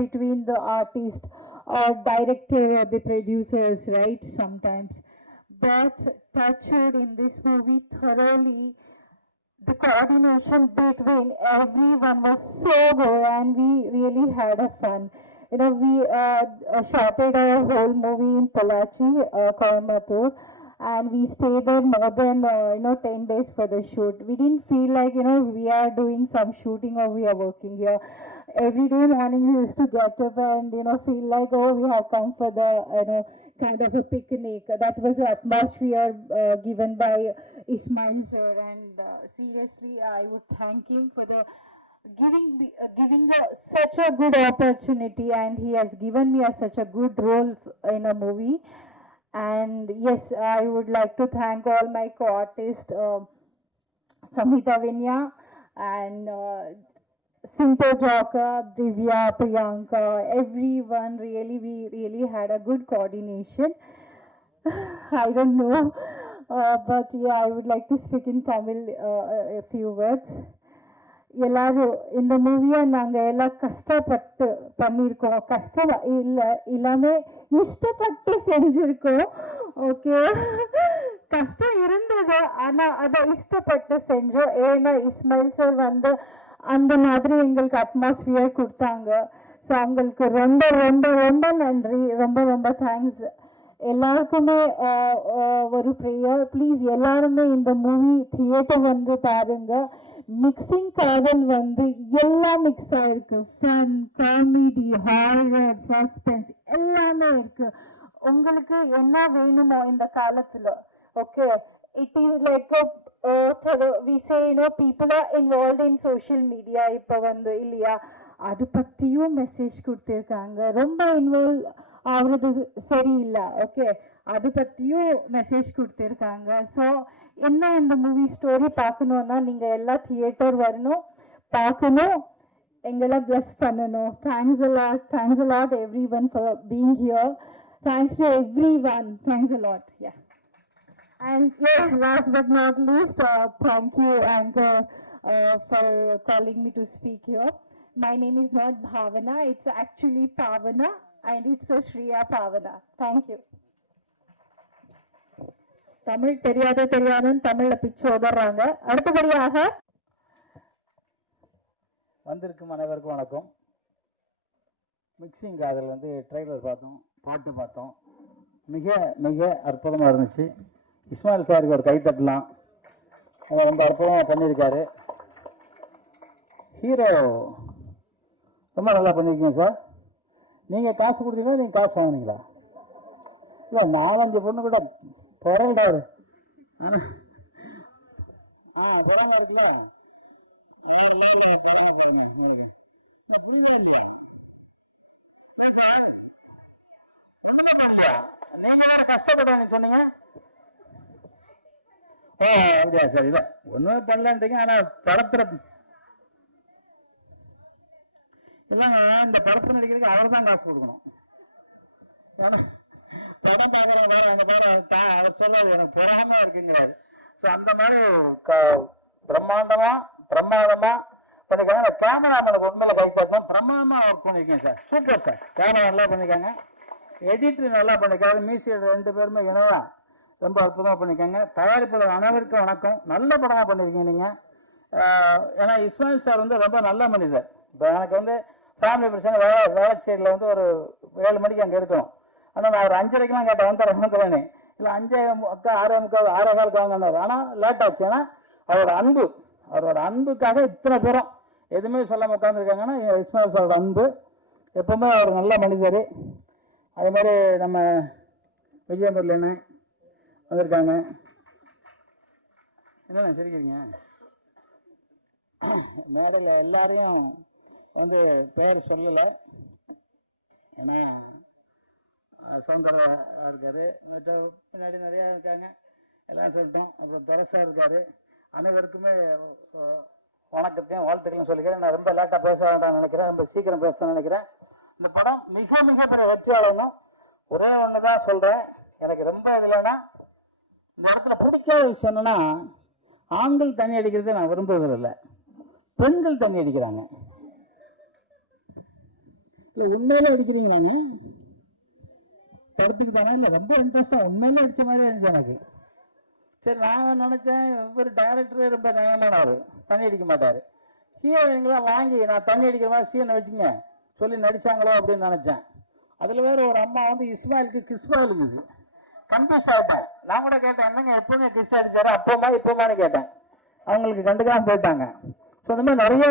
between the artist or director or the producers, right? Sometimes. But touched in this movie thoroughly, the coordination between everyone was so good, and we really had a fun. We shot our whole movie in Pollachi, Coimbatore, and we stayed there more than 10 days for the shoot. We didn't feel like we are doing some shooting or we are working here. Every day morning we used to get up and feel like, oh, we have come for the kind of a picnic. That was the atmosphere given by Ismail sir, and seriously I would thank him for the giving such a good opportunity, and he has given me such a good role in a movie. And yes, I would like to thank all my co-artists, Samhita Vinya and Sinto Joka, Divya, Priyanka, everyone. Really, we really had a good coordination. I don't know, but yeah, I would like to speak in Tamil a few words. எல்லாரும் இந்த மூவியை நாங்கள் எல்லாம் கஷ்டப்பட்டு பண்ணியிருக்கோம். கஷ்டம் இல்லை, எல்லாமே இஷ்டப்பட்டு செஞ்சுருக்கோம். ஓகே, கஷ்டம் இருந்தது, ஆனால் அதை இஷ்டப்பட்டு செஞ்சோம். ஏன்னா இஸ்மாயில் சார் வந்து அந்த மாதிரி எங்களுக்கு அட்மாஸ்பியர் கொடுத்தாங்க. ஸோ அவங்களுக்கு ரொம்ப ரொம்ப ரொம்ப நன்றி, ரொம்ப ரொம்ப தேங்க்ஸ். எல்லாருக்குமே ஒரு ப்ரேயர், ப்ளீஸ் எல்லாருமே இந்த மூவி தியேட்டர் வந்து பாருங்க. மிக்சிங் காதல் வந்து எல்லாம் மிக்ஸ் ஆயிருக்கு. ஃபன், காமெடி, ஹாரர், சஸ்பென்ஸ் எல்லாமே இருக்கு. உங்களுக்கு என்ன வேணுமோ இந்த காலத்துல, okay, it is like we say, people are involved in social media இப்ப வந்து இல்லையா, அது பத்தியும் மெசேஜ் கொடுத்திருக்காங்க. ரொம்ப இன்வால்வ் ஆகுறது சரியில்லை, ஓகே, அது பத்தியும் மெசேஜ் கொடுத்திருக்காங்க. ஸோ என்ன இந்த மூவி ஸ்டோரி பார்க்கணும்னா நீங்க எல்லா தியேட்டர் வரணும், பார்க்கணும், எங்கெல்லாம் பிளஸ் பண்ணணும். Thanks a lot everyone for being here. Thanks to everyone. Thanks a lot. Yeah. And yes, last but not least, thank you, Anchor, for calling me to speak here. My name is not Bhavana, it's actually Pavana, and it's a Shriya Pavana. Thank you. Tamil தெரியாதுன்னு தமிழ்ல பிச்சு உதறாங்க. அடுத்தபடியாக வந்திருக்கும் அனைவருக்கும் வணக்கம். Mixing காதல் வந்து trailer பார்த்தோம், பாட்டு பார்த்தோம், மிக மிக அற்புதமாக இருந்துச்சு. இஸ்மாயில் சாருக்கு ஒரு கை தட்டலாம், அவர் ரொம்ப அற்புதமாக பண்ணியிருக்காரு. ஹீரோ ரொம்ப நல்லா பண்ணியிருக்கீங்க சார். நீங்கள் காசு கொடுத்தீங்களா, நீங்கள் காசு வாங்கினீங்களா? இல்லை, 4-5 பொண்ணு கூட பொருள்டாரு. ஆனால் பொறாம இருக்குல்ல. சொன்னீங்க அப்படியா சார்? இல்லை, ஒன்றுமே பண்ணலன்றீங்க. ஆனால் படத்துல இல்லைங்க, இந்த படத்தை நடிக்கிறதுக்கு அவர் தான் காசு கொடுக்கணும். ஏன்னா படம் பார்க்குறேன் வேற, அந்த பாரு அவர் சொல்றாரு எனக்கு பொறாம இருக்குங்கிறாரு. ஸோ அந்த மாதிரி பிரம்மாண்டமா பண்ணிருக்காங்க. கேமராமேனுக்கு உண்மையில கை பார்த்தோம், பிரம்மாண்டமா ஒர்க் பண்ணிருக்கேன் சார். சூப்பர் சார், கேமரா நல்லா பண்ணிருக்காங்க, எடிட்டர் நல்லா பண்ணிருக்காரு, மியூசிக் 2 பேருமே இணைவா ரொம்ப அற்புதமாக பண்ணியிருக்காங்க. தயாரிப்பாளர் அனைவருக்கும் வணக்கம். நல்ல படமாக பண்ணியிருக்கீங்க நீங்கள். ஏன்னா இஸ்மாயில் சார் வந்து ரொம்ப நல்ல மனிதர். இப்போ எனக்கு வந்து ஃபேமிலி பிரச்சனை, வேளச்சேரியில் வந்து ஒரு 7 மணிக்கு அங்கே இருக்கணும். ஆனால் நான் ஒரு 5:30க்கெலாம் கேட்டேன், வந்துடுறேன்னு. இல்லை 5:45 6:15 வாங்கினார். ஆனால் லேட் ஆச்சு. ஏன்னா அவரோட அன்புக்காக இத்தனை பேரும் எதுவுமே சொல்லாமல் உட்காந்துருக்காங்கன்னா இஸ்மாயில் சாரோட அன்பு. எப்பவுமே அவர் நல்ல மனிதர். அதே மாதிரி நம்ம விஜயமுரளின்னு வந்திருக்காங்க. என்னண்ணா சிரிக்கிறீங்க? மேடையில் எல்லாரையும் வந்து பேர் சொல்லலை, ஏன்னா சௌந்தரா இருக்காரு, பின்னாடி நிறையா இருக்காங்க, எல்லாம் சொல்லிட்டோம். அப்புறம் துரசா இருக்காரு. அனைவருக்குமே வணக்கத்தையும் வாழ்த்துக்களையும் சொல்லிக்கிறேன். நான் ரொம்ப லேட்டாக பேச வேண்டாம்னு நினைக்கிறேன், ரொம்ப சீக்கிரம் பேச நினைக்கிறேன். இந்த படம் மிக மிக பெரிய வெற்றியாளனும் ஒரே ஒன்று தான் சொல்கிறேன். எனக்கு ரொம்ப இதுலன்னா இந்த இடத்துல பிடிக்காத விஷயம் என்னன்னா, ஆண்கள் தண்ணி அடிக்கிறது நான் விரும்புவதில்லை, பெண்கள் தண்ணி அடிக்கிறாங்க. இல்லை உண்மையிலே அடிக்கிறீங்களாங்க? படத்துக்கு தானே? இல்லை ரொம்ப இன்ட்ரெஸ்டாக உண்மையிலே அடித்த மாதிரி இருந்துச்சு எனக்கு. சரி, நான் நினச்சேன் இவர் டைரக்டரே ரொம்ப நியாயமானவர், தண்ணி அடிக்க மாட்டார். ஹீரோயின்களாம் வாங்கி நான் தண்ணி அடிக்கிற மாதிரி சீனை வச்சுங்க சொல்லி நடிச்சாங்களோ அப்படின்னு நினச்சேன். அதில் வேறு ஒரு அம்மா வந்து இஸ்மாயிலுக்கு கிஸ்மாயில் இருந்துச்சு. கன்ஃபியூஸ் ஆகிட்டேன். நான் கூட கேட்டேன், என்னங்க எப்போவுமே கிஸ் அடிச்சாரு, இப்போமான்னு கேட்டேன். அவங்களுக்கு கண்டுக்காம போயிட்டாங்க. ஸோ இந்த மாதிரி நிறைய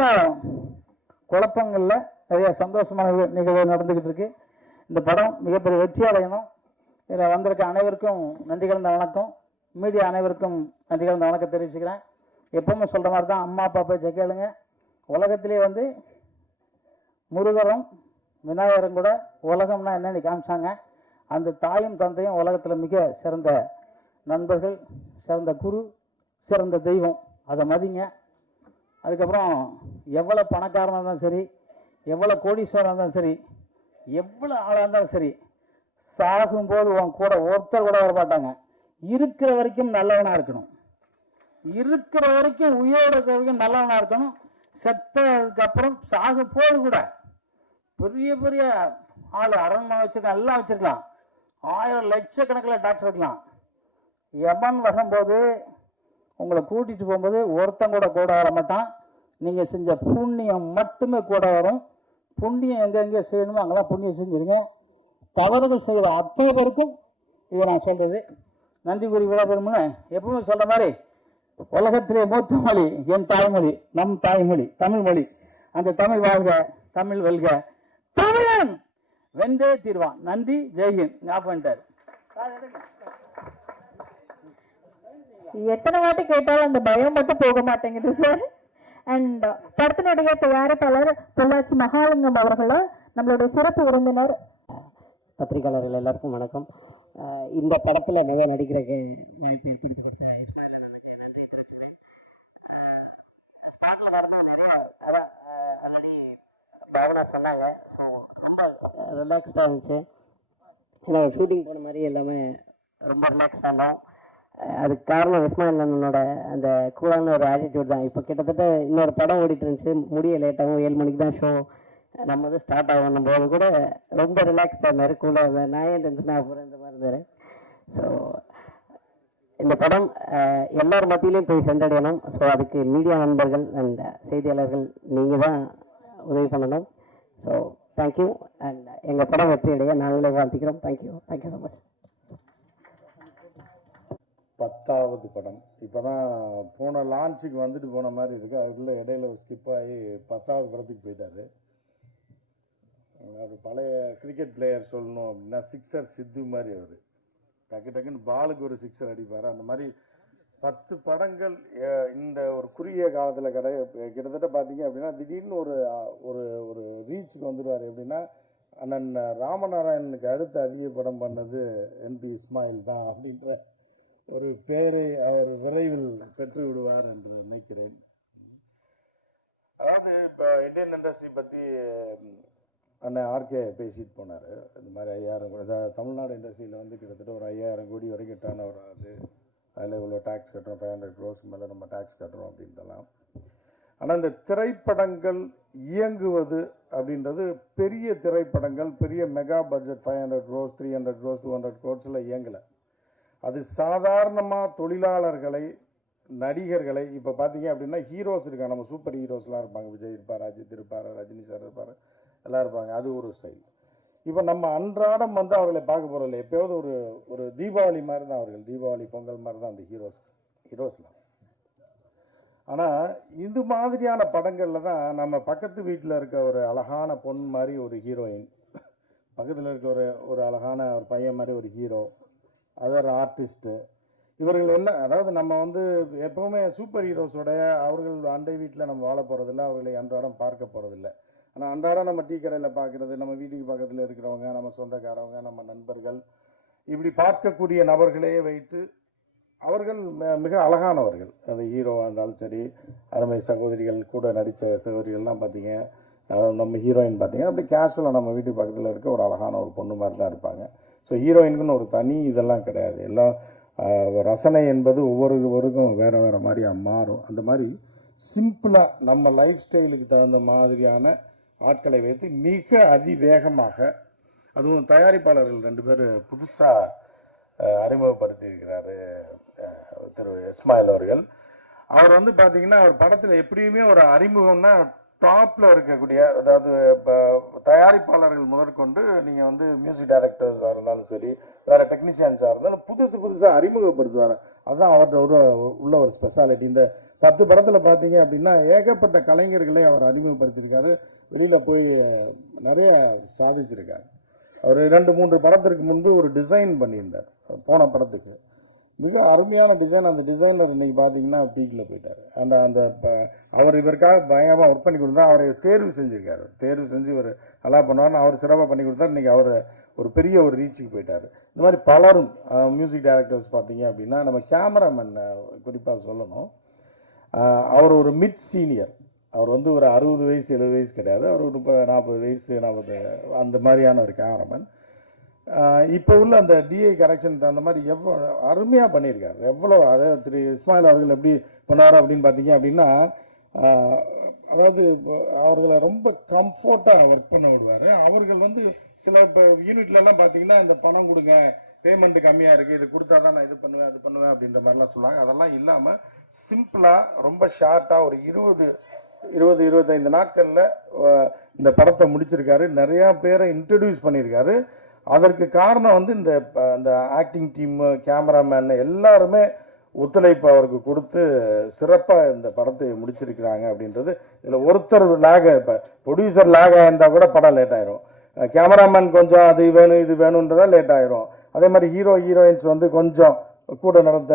குழப்பங்களில் நிறைய சந்தோஷமான நிகழ்வு நடந்துக்கிட்டு இருக்கு. இந்த படம் மிகப்பெரிய வெற்றி அடையணும். இதில் வந்திருக்க அனைவருக்கும் நன்றி கலந்த வணக்கம். மீடியா அனைவருக்கும் நன்றி கலந்த வணக்கம் தெரிவிச்சுக்கிறேன். எப்பவுமே சொல்கிற மாதிரி தான், அம்மா அப்பா பேச்சை கேளுங்க. உலகத்திலே வந்து முருகரும் விநாயகரும் கூட உலகம்னா என்னன்னு காமிச்சாங்க. அந்த தாயும் தந்தையும் உலகத்தில் மிக சிறந்த நண்பர்கள், சிறந்த குரு, சிறந்த தெய்வம். அதை மதிங்க. அதுக்கப்புறம் எவ்வளோ பணக்காரனாக இருந்தாலும் சரி, எவ்வளோ கோடீஸ்வரனாக இருந்தாலும் சரி, எவ்வளோ ஆளாக இருந்தாலும் சரி, சாகும்போது உன் கூட ஒருத்தர் கூட வர மாட்டாங்க. இருக்கிற வரைக்கும் நல்லவனாக இருக்கணும், இருக்கிற வரைக்கும் உயிரோடு இருக்கிற வரைக்கும் நல்லவனாக இருக்கணும். செத்ததுக்கு அப்புறம் சாகு போது கூட பெரிய பெரிய ஆள் அரண்மனை வச்சிருக்கலாம், எல்லாம் வச்சிருக்கலாம், 1000 லட்சக்கணக்கில் டாக்டர் இருக்கலாம். யமன் வரும்போது உங்களை கூட்டிட்டு போகும்போது ஒருத்தன் கூட வர மாட்டான். நீங்கள் செஞ்ச புண்ணியம் மட்டுமே கூட வரும். புண்ணியம் எங்கே செய்யணுமோ அங்கெல்லாம் புண்ணியம் செஞ்சுருங்க. தவறுகள் செய்கிற அத்தனை பேருக்கும் இதை நான் சொல்கிறது. நன்றி கூறி விட பெறும்னு எப்பவுமே சொல்கிற மாதிரி உலகத்திலே மூத்த மொழி என் தாய்மொழி, நம் தாய்மொழி தமிழ் மொழி. அந்த தமிழ் வாழ்க, தமிழ் வெல்க, தமிழன் வென்றே தீர்வான். நன்றி, ஜெய்ஹிந்த். ஞாபகம் எத்தனை வாட்டி கேட்டாலும் அந்த பயம் மட்டும் போக மாட்டேங்குது சார். அண்ட் படத்தினுடைய தயாரிப்பாளர் பொள்ளாச்சி மகாலிங்கம் அவர்களும் நம்மளுடைய சிறப்பு விருந்தினர். பத்திரிகையாளர்கள் எல்லாருக்கும் வணக்கம். இந்த படத்தில் நிறைய நடிக்கிறக்கு வாய்ப்பு ஏற்படுத்தி கொடுத்த இஸ்மாயில் அண்ணனுக்கு நன்றி தெரிவிச்சுக்கிறேன். ஸ்பாட்டில் நடந்தது நிறைய ஆல்ரெடி பாவனா சொன்னாங்க. ஸோ ரொம்ப ரிலாக்ஸ்டாக இருந்துச்சு. ஏன்னா ஷூட்டிங் போன மாதிரி எல்லாமே ரொம்ப ரிலாக்ஸ்டாக இருந்தோம். அதுக்கு காரணம் இஸ்மாயில் அண்ணனோட அந்த கூலான ஒரு ஆட்டிடியூட் தான். இப்போ கிட்டத்தட்ட இன்னொரு படம் ஓடிட்டு இருந்துச்சு, முடிய லேட்டாகவும் 7 மணிக்கு தான் ஷோ. நம்ம வந்து ஸ்டார்ட் ஆகணும் போது கூட ரொம்ப ரிலாக்ஸ்டாக இருந்தார், கூலாக இருந்தார். நான் ஏன் டென்ஷனாக போகிறேன் இந்த மாதிரி இருந்தார். ஸோ இந்த படம் எல்லார் மத்தியிலையும் போய் சென்றடையணும். ஸோ அதுக்கு மீடியா நண்பர்கள் அண்ட் செய்தியாளர்கள் நீங்கள் தான் உதவி பண்ணணும். So thank you. அண்ட் எங்கள் படம் வெற்றியடைய நாங்களே வாழ்த்துக்கிறோம். Thank you so much. 10வது படம் இப்போ தான் போன லான்ச்சுக்கு வந்துட்டு போன மாதிரி இருக்குது. அதுக்குள்ளே இடையில ஸ்கிப் ஆகி 10வது படத்துக்கு போயிட்டாரு. அது பழைய கிரிக்கெட் பிளேயர் சொல்லணும் அப்படின்னா சிக்ஸர் சித்து மாதிரி அவர் டக்குன்னு பாலுக்கு ஒரு சிக்ஸர் அடிப்பார். அந்த மாதிரி 10 படங்கள் இந்த ஒரு குறுகிய காலத்தில் கிட்டத்தட்ட பார்த்தீங்க அப்படின்னா திடீர்னு ஒரு ஒரு ஒரு ரீச்சுக்கு வந்துடுவார். எப்படின்னா அண்ணன் ராமநாராயணனுக்கு அடுத்து அதிக படம் பண்ணது என்பி இஸ்மாயில் தான் அப்படின்ற ஒரு பேரை அவர் விரைவில் பெற்று விடுவார் என்று நினைக்கிறேன். அதாவது இப்போ இந்தியன் இண்டஸ்ட்ரி பற்றி அண்ணன் ஆர்கே பேசிட்டு போனார். இந்த மாதிரி 5000 கோடி, அதாவது தமிழ்நாடு இண்டஸ்ட்ரியில் வந்து கிட்டத்தட்ட ஒரு 5000 கோடி வரைக்கும் டர்ன் ஓவர் ஆகுது. அதில் இவ்வளோ டேக்ஸ் கட்டுறோம், 500 crores மேலே நம்ம டேக்ஸ் கட்டுறோம் அப்படின்ட்டுலாம். ஆனால் இந்த திரைப்படங்கள் இயங்குவது அப்படின்றது பெரிய திரைப்படங்கள், பெரிய mega budget 500 crores, 300 crores, 200 crores இயங்கலை. அது சாதாரணமாக தொழிலாளர்களை, நடிகர்களை, இப்போ பார்த்தீங்க அப்படின்னா ஹீரோஸ் இருக்காங்க, நம்ம சூப்பர் ஹீரோஸ்லாம் இருப்பாங்க. விஜய் இருப்பார், அஜித் இருப்பார், ரஜினி சார் இருப்பார், எல்லாம் இருப்பாங்க. அது ஒரு ஸ்டைல். இப்போ நம்ம அன்றாடம் வந்து அவர்களை பார்க்க போகிறதில்ல. எப்போயாவது ஒரு ஒரு தீபாவளி மாதிரி தான் அவர்கள், தீபாவளி பொங்கல் மாதிரி தான் அந்த ஹீரோஸ்லாம். ஆனால் இது மாதிரியான படங்களில் தான் நம்ம பக்கத்து வீட்டில் இருக்க ஒரு அழகான பொண்ணு மாதிரி ஒரு ஹீரோயின், பக்கத்தில் இருக்க ஒரு அழகான ஒரு பையன் மாதிரி ஒரு ஹீரோ, அதர் ஆர்டிஸ்ட்டு, இவர்கள் எல்லாம், அதாவது நம்ம வந்து எப்போவுமே சூப்பர் ஹீரோஸோடைய அவர்கள் அண்டை வீட்டில் நம்ம வாழ போகிறதில்ல, அவர்களை அன்றாடம் பார்க்க போகிறதில்ல. ஆனால் அன்றாடம் நம்ம டீ கடையில் பார்க்குறது, நம்ம வீட்டுக்கு பக்கத்தில் இருக்கிறவங்க, நம்ம சொந்தக்காரவங்க, நம்ம நண்பர்கள், இப்படி பார்க்கக்கூடிய நபர்களையே வைத்து அவர்கள் மிக அழகானவர்கள். அந்த ஹீரோவாக இருந்தாலும் சரி, அருமை சகோதரிகள் கூட நடித்த சகோதரிகள்லாம் பார்த்தீங்க, நம்ம ஹீரோயின் பார்த்தீங்க அப்படி கேஷுவலாக நம்ம வீட்டு பக்கத்தில் இருக்க ஒரு அழகான ஒரு பொண்ணு மாதிரி தான் இருப்பாங்க. ஸோ ஹீரோயினுக்குன்னு ஒரு தனி இதெல்லாம் கிடையாது. எல்லாம் ரசனை என்பது ஒவ்வொருவருக்கும் வேறு வேறு மாதிரியாக மாறும். அந்த மாதிரி சிம்பிளாக நம்ம லைஃப் ஸ்டைலுக்கு தகுந்த மாதிரியான ஆட்களை வைத்து மிக அதிவேகமாக, அதுவும் தயாரிப்பாளர்கள் 2 பேர் புதுசாக அறிமுகப்படுத்தியிருக்கிறாரு திரு இஸ்மாயில் அவர்கள். அவர் வந்து பார்த்தீங்கன்னா அவர் படத்தில் எப்படியுமே ஒரு அறிமுகம்னா டாப்பில் இருக்கக்கூடிய, அதாவது இப்போ தயாரிப்பாளர்கள் முதற்கொண்டு நீங்கள் வந்து மியூசிக் டைரக்டர்ஸாக இருந்தாலும் சரி, வேறு டெக்னீஷியன்ஸாக இருந்தாலும் புதுசாக அறிமுகப்படுத்துவார். அதுதான் அவர்கிட்ட உள்ள ஒரு ஸ்பெஷாலிட்டி. இந்த 10 படத்தில் பார்த்தீங்க அப்படின்னா ஏகப்பட்ட கலைஞர்களை அவர் அறிமுகப்படுத்தியிருக்காரு. வெளியில் போய் நிறைய சாதிச்சிருக்காரு. அவர் 2-3 படத்திற்கு முன்பு ஒரு டிசைன் பண்ணியிருந்தார் போன படத்துக்கு, மிக அருமையான டிசைன். அந்த டிசைனர் இன்னைக்கு பார்த்தீங்கன்னா பீக்கில் போயிட்டார். அந்த அவர் இவருக்காக பயங்கரமாக ஒர்க் பண்ணி கொடுத்தா, அவரை தேர்வு செஞ்சுருக்காரு. தேர்வு செஞ்சு இவர் நல்லா பண்ணுவார்னு அவர் சிறப்பாக பண்ணி கொடுத்தாரு. இன்றைக்கி அவர் ஒரு பெரிய ஒரு ரீச்சுக்கு போயிட்டார். இந்த மாதிரி பலரும் மியூசிக் டைரக்டர்ஸ் பார்த்தீங்க அப்படின்னா, நம்ம கேமராமேன் குறிப்பாக சொல்லணும். அவர் ஒரு மிட் சீனியர். அவர் வந்து ஒரு 60 வயசு 70 வயசு கிடையாது. அவர் ஒரு 40 வயசு 40 அந்த மாதிரியான ஒரு கேமராமேன். இப்போ உள்ள அந்த டிஐ கரெக்ஷன் அந்த மாதிரி எவ்வளோ அருமையாக பண்ணியிருக்காரு. எவ்வளோ அதாவது திரு இஸ்மாயில் அவர்கள் எப்படி பண்ணார் அப்படின்னு பார்த்தீங்க அப்படின்னா, அதாவது அவர்களை ரொம்ப கம்ஃபர்ட்டாக ஒர்க் பண்ண விடுவார். அவர்கள் வந்து சில இப்போ யூனிட்லலாம் பார்த்தீங்கன்னா இந்த பணம் கொடுங்க, பேமெண்ட் கம்மியாக இருக்குது, இது கொடுத்தா தான் நான் இது பண்ணுவேன் அது பண்ணுவேன் அப்படின்ற மாதிரிலாம் சொல்லுவாங்க. அதெல்லாம் இல்லாமல் சிம்பிளாக ரொம்ப ஷார்ட்டாக ஒரு 20-25 நாட்களில் இந்த படத்தை முடிச்சிருக்காரு. நிறையா பேரை இன்ட்ரடியூஸ் பண்ணியிருக்காரு. அதற்கு காரணம் வந்து இந்த ஆக்டிங் டீம், கேமராமேன் எல்லாருமே ஒத்துழைப்பு அவருக்கு கொடுத்து சிறப்பாக இந்த படத்தை முடிச்சிருக்கிறாங்க அப்படின்றது. இதில் ஒருத்தர் லாக, இப்போ ப்ரொடியூசர் லாக இருந்தால் கூட படம் லேட் ஆயிரும், கேமராமேன் கொஞ்சம் அது வேணும் இது வேணுன்றதான் லேட் ஆயிரும். அதே மாதிரி ஹீரோயின்ஸ் வந்து கொஞ்சம் கூட நடந்த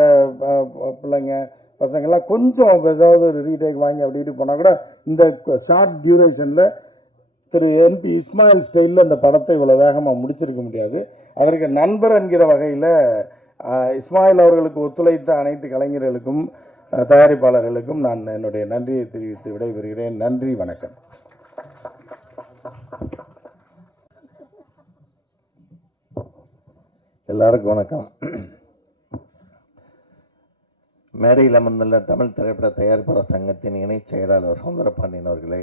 பிள்ளைங்க பசங்கள்லாம் கொஞ்சம் ஏதாவது ஒரு ரீடேக் வாங்கி அப்படி இப்படி போனால் கூட இந்த ஷார்ட் டியூரேஷனில் திரு என்பி இஸ்மாயில் ஸ்டைலில் இந்த படத்தை இவ்வளோ வேகமாக முடிச்சிருக்க முடியாது. அதற்கு நண்பர் என்கிற வகையில் இஸ்மாயில் அவர்களுக்கு ஒத்துழைத்த அனைத்து கலைஞர்களுக்கும் தயாரிப்பாளர்களுக்கும் நான் என்னுடைய நன்றியை தெரிவித்து விடைபெறுகிறேன். நன்றி, வணக்கம். எல்லாருக்கும் வணக்கம். மேடையில் அமர்ந்துள்ள தமிழ் திரைப்பட தயாரிப்பாளர் சங்கத்தின் இணைச் செயலாளர் சுந்தரபாண்டியன் அவர்களே,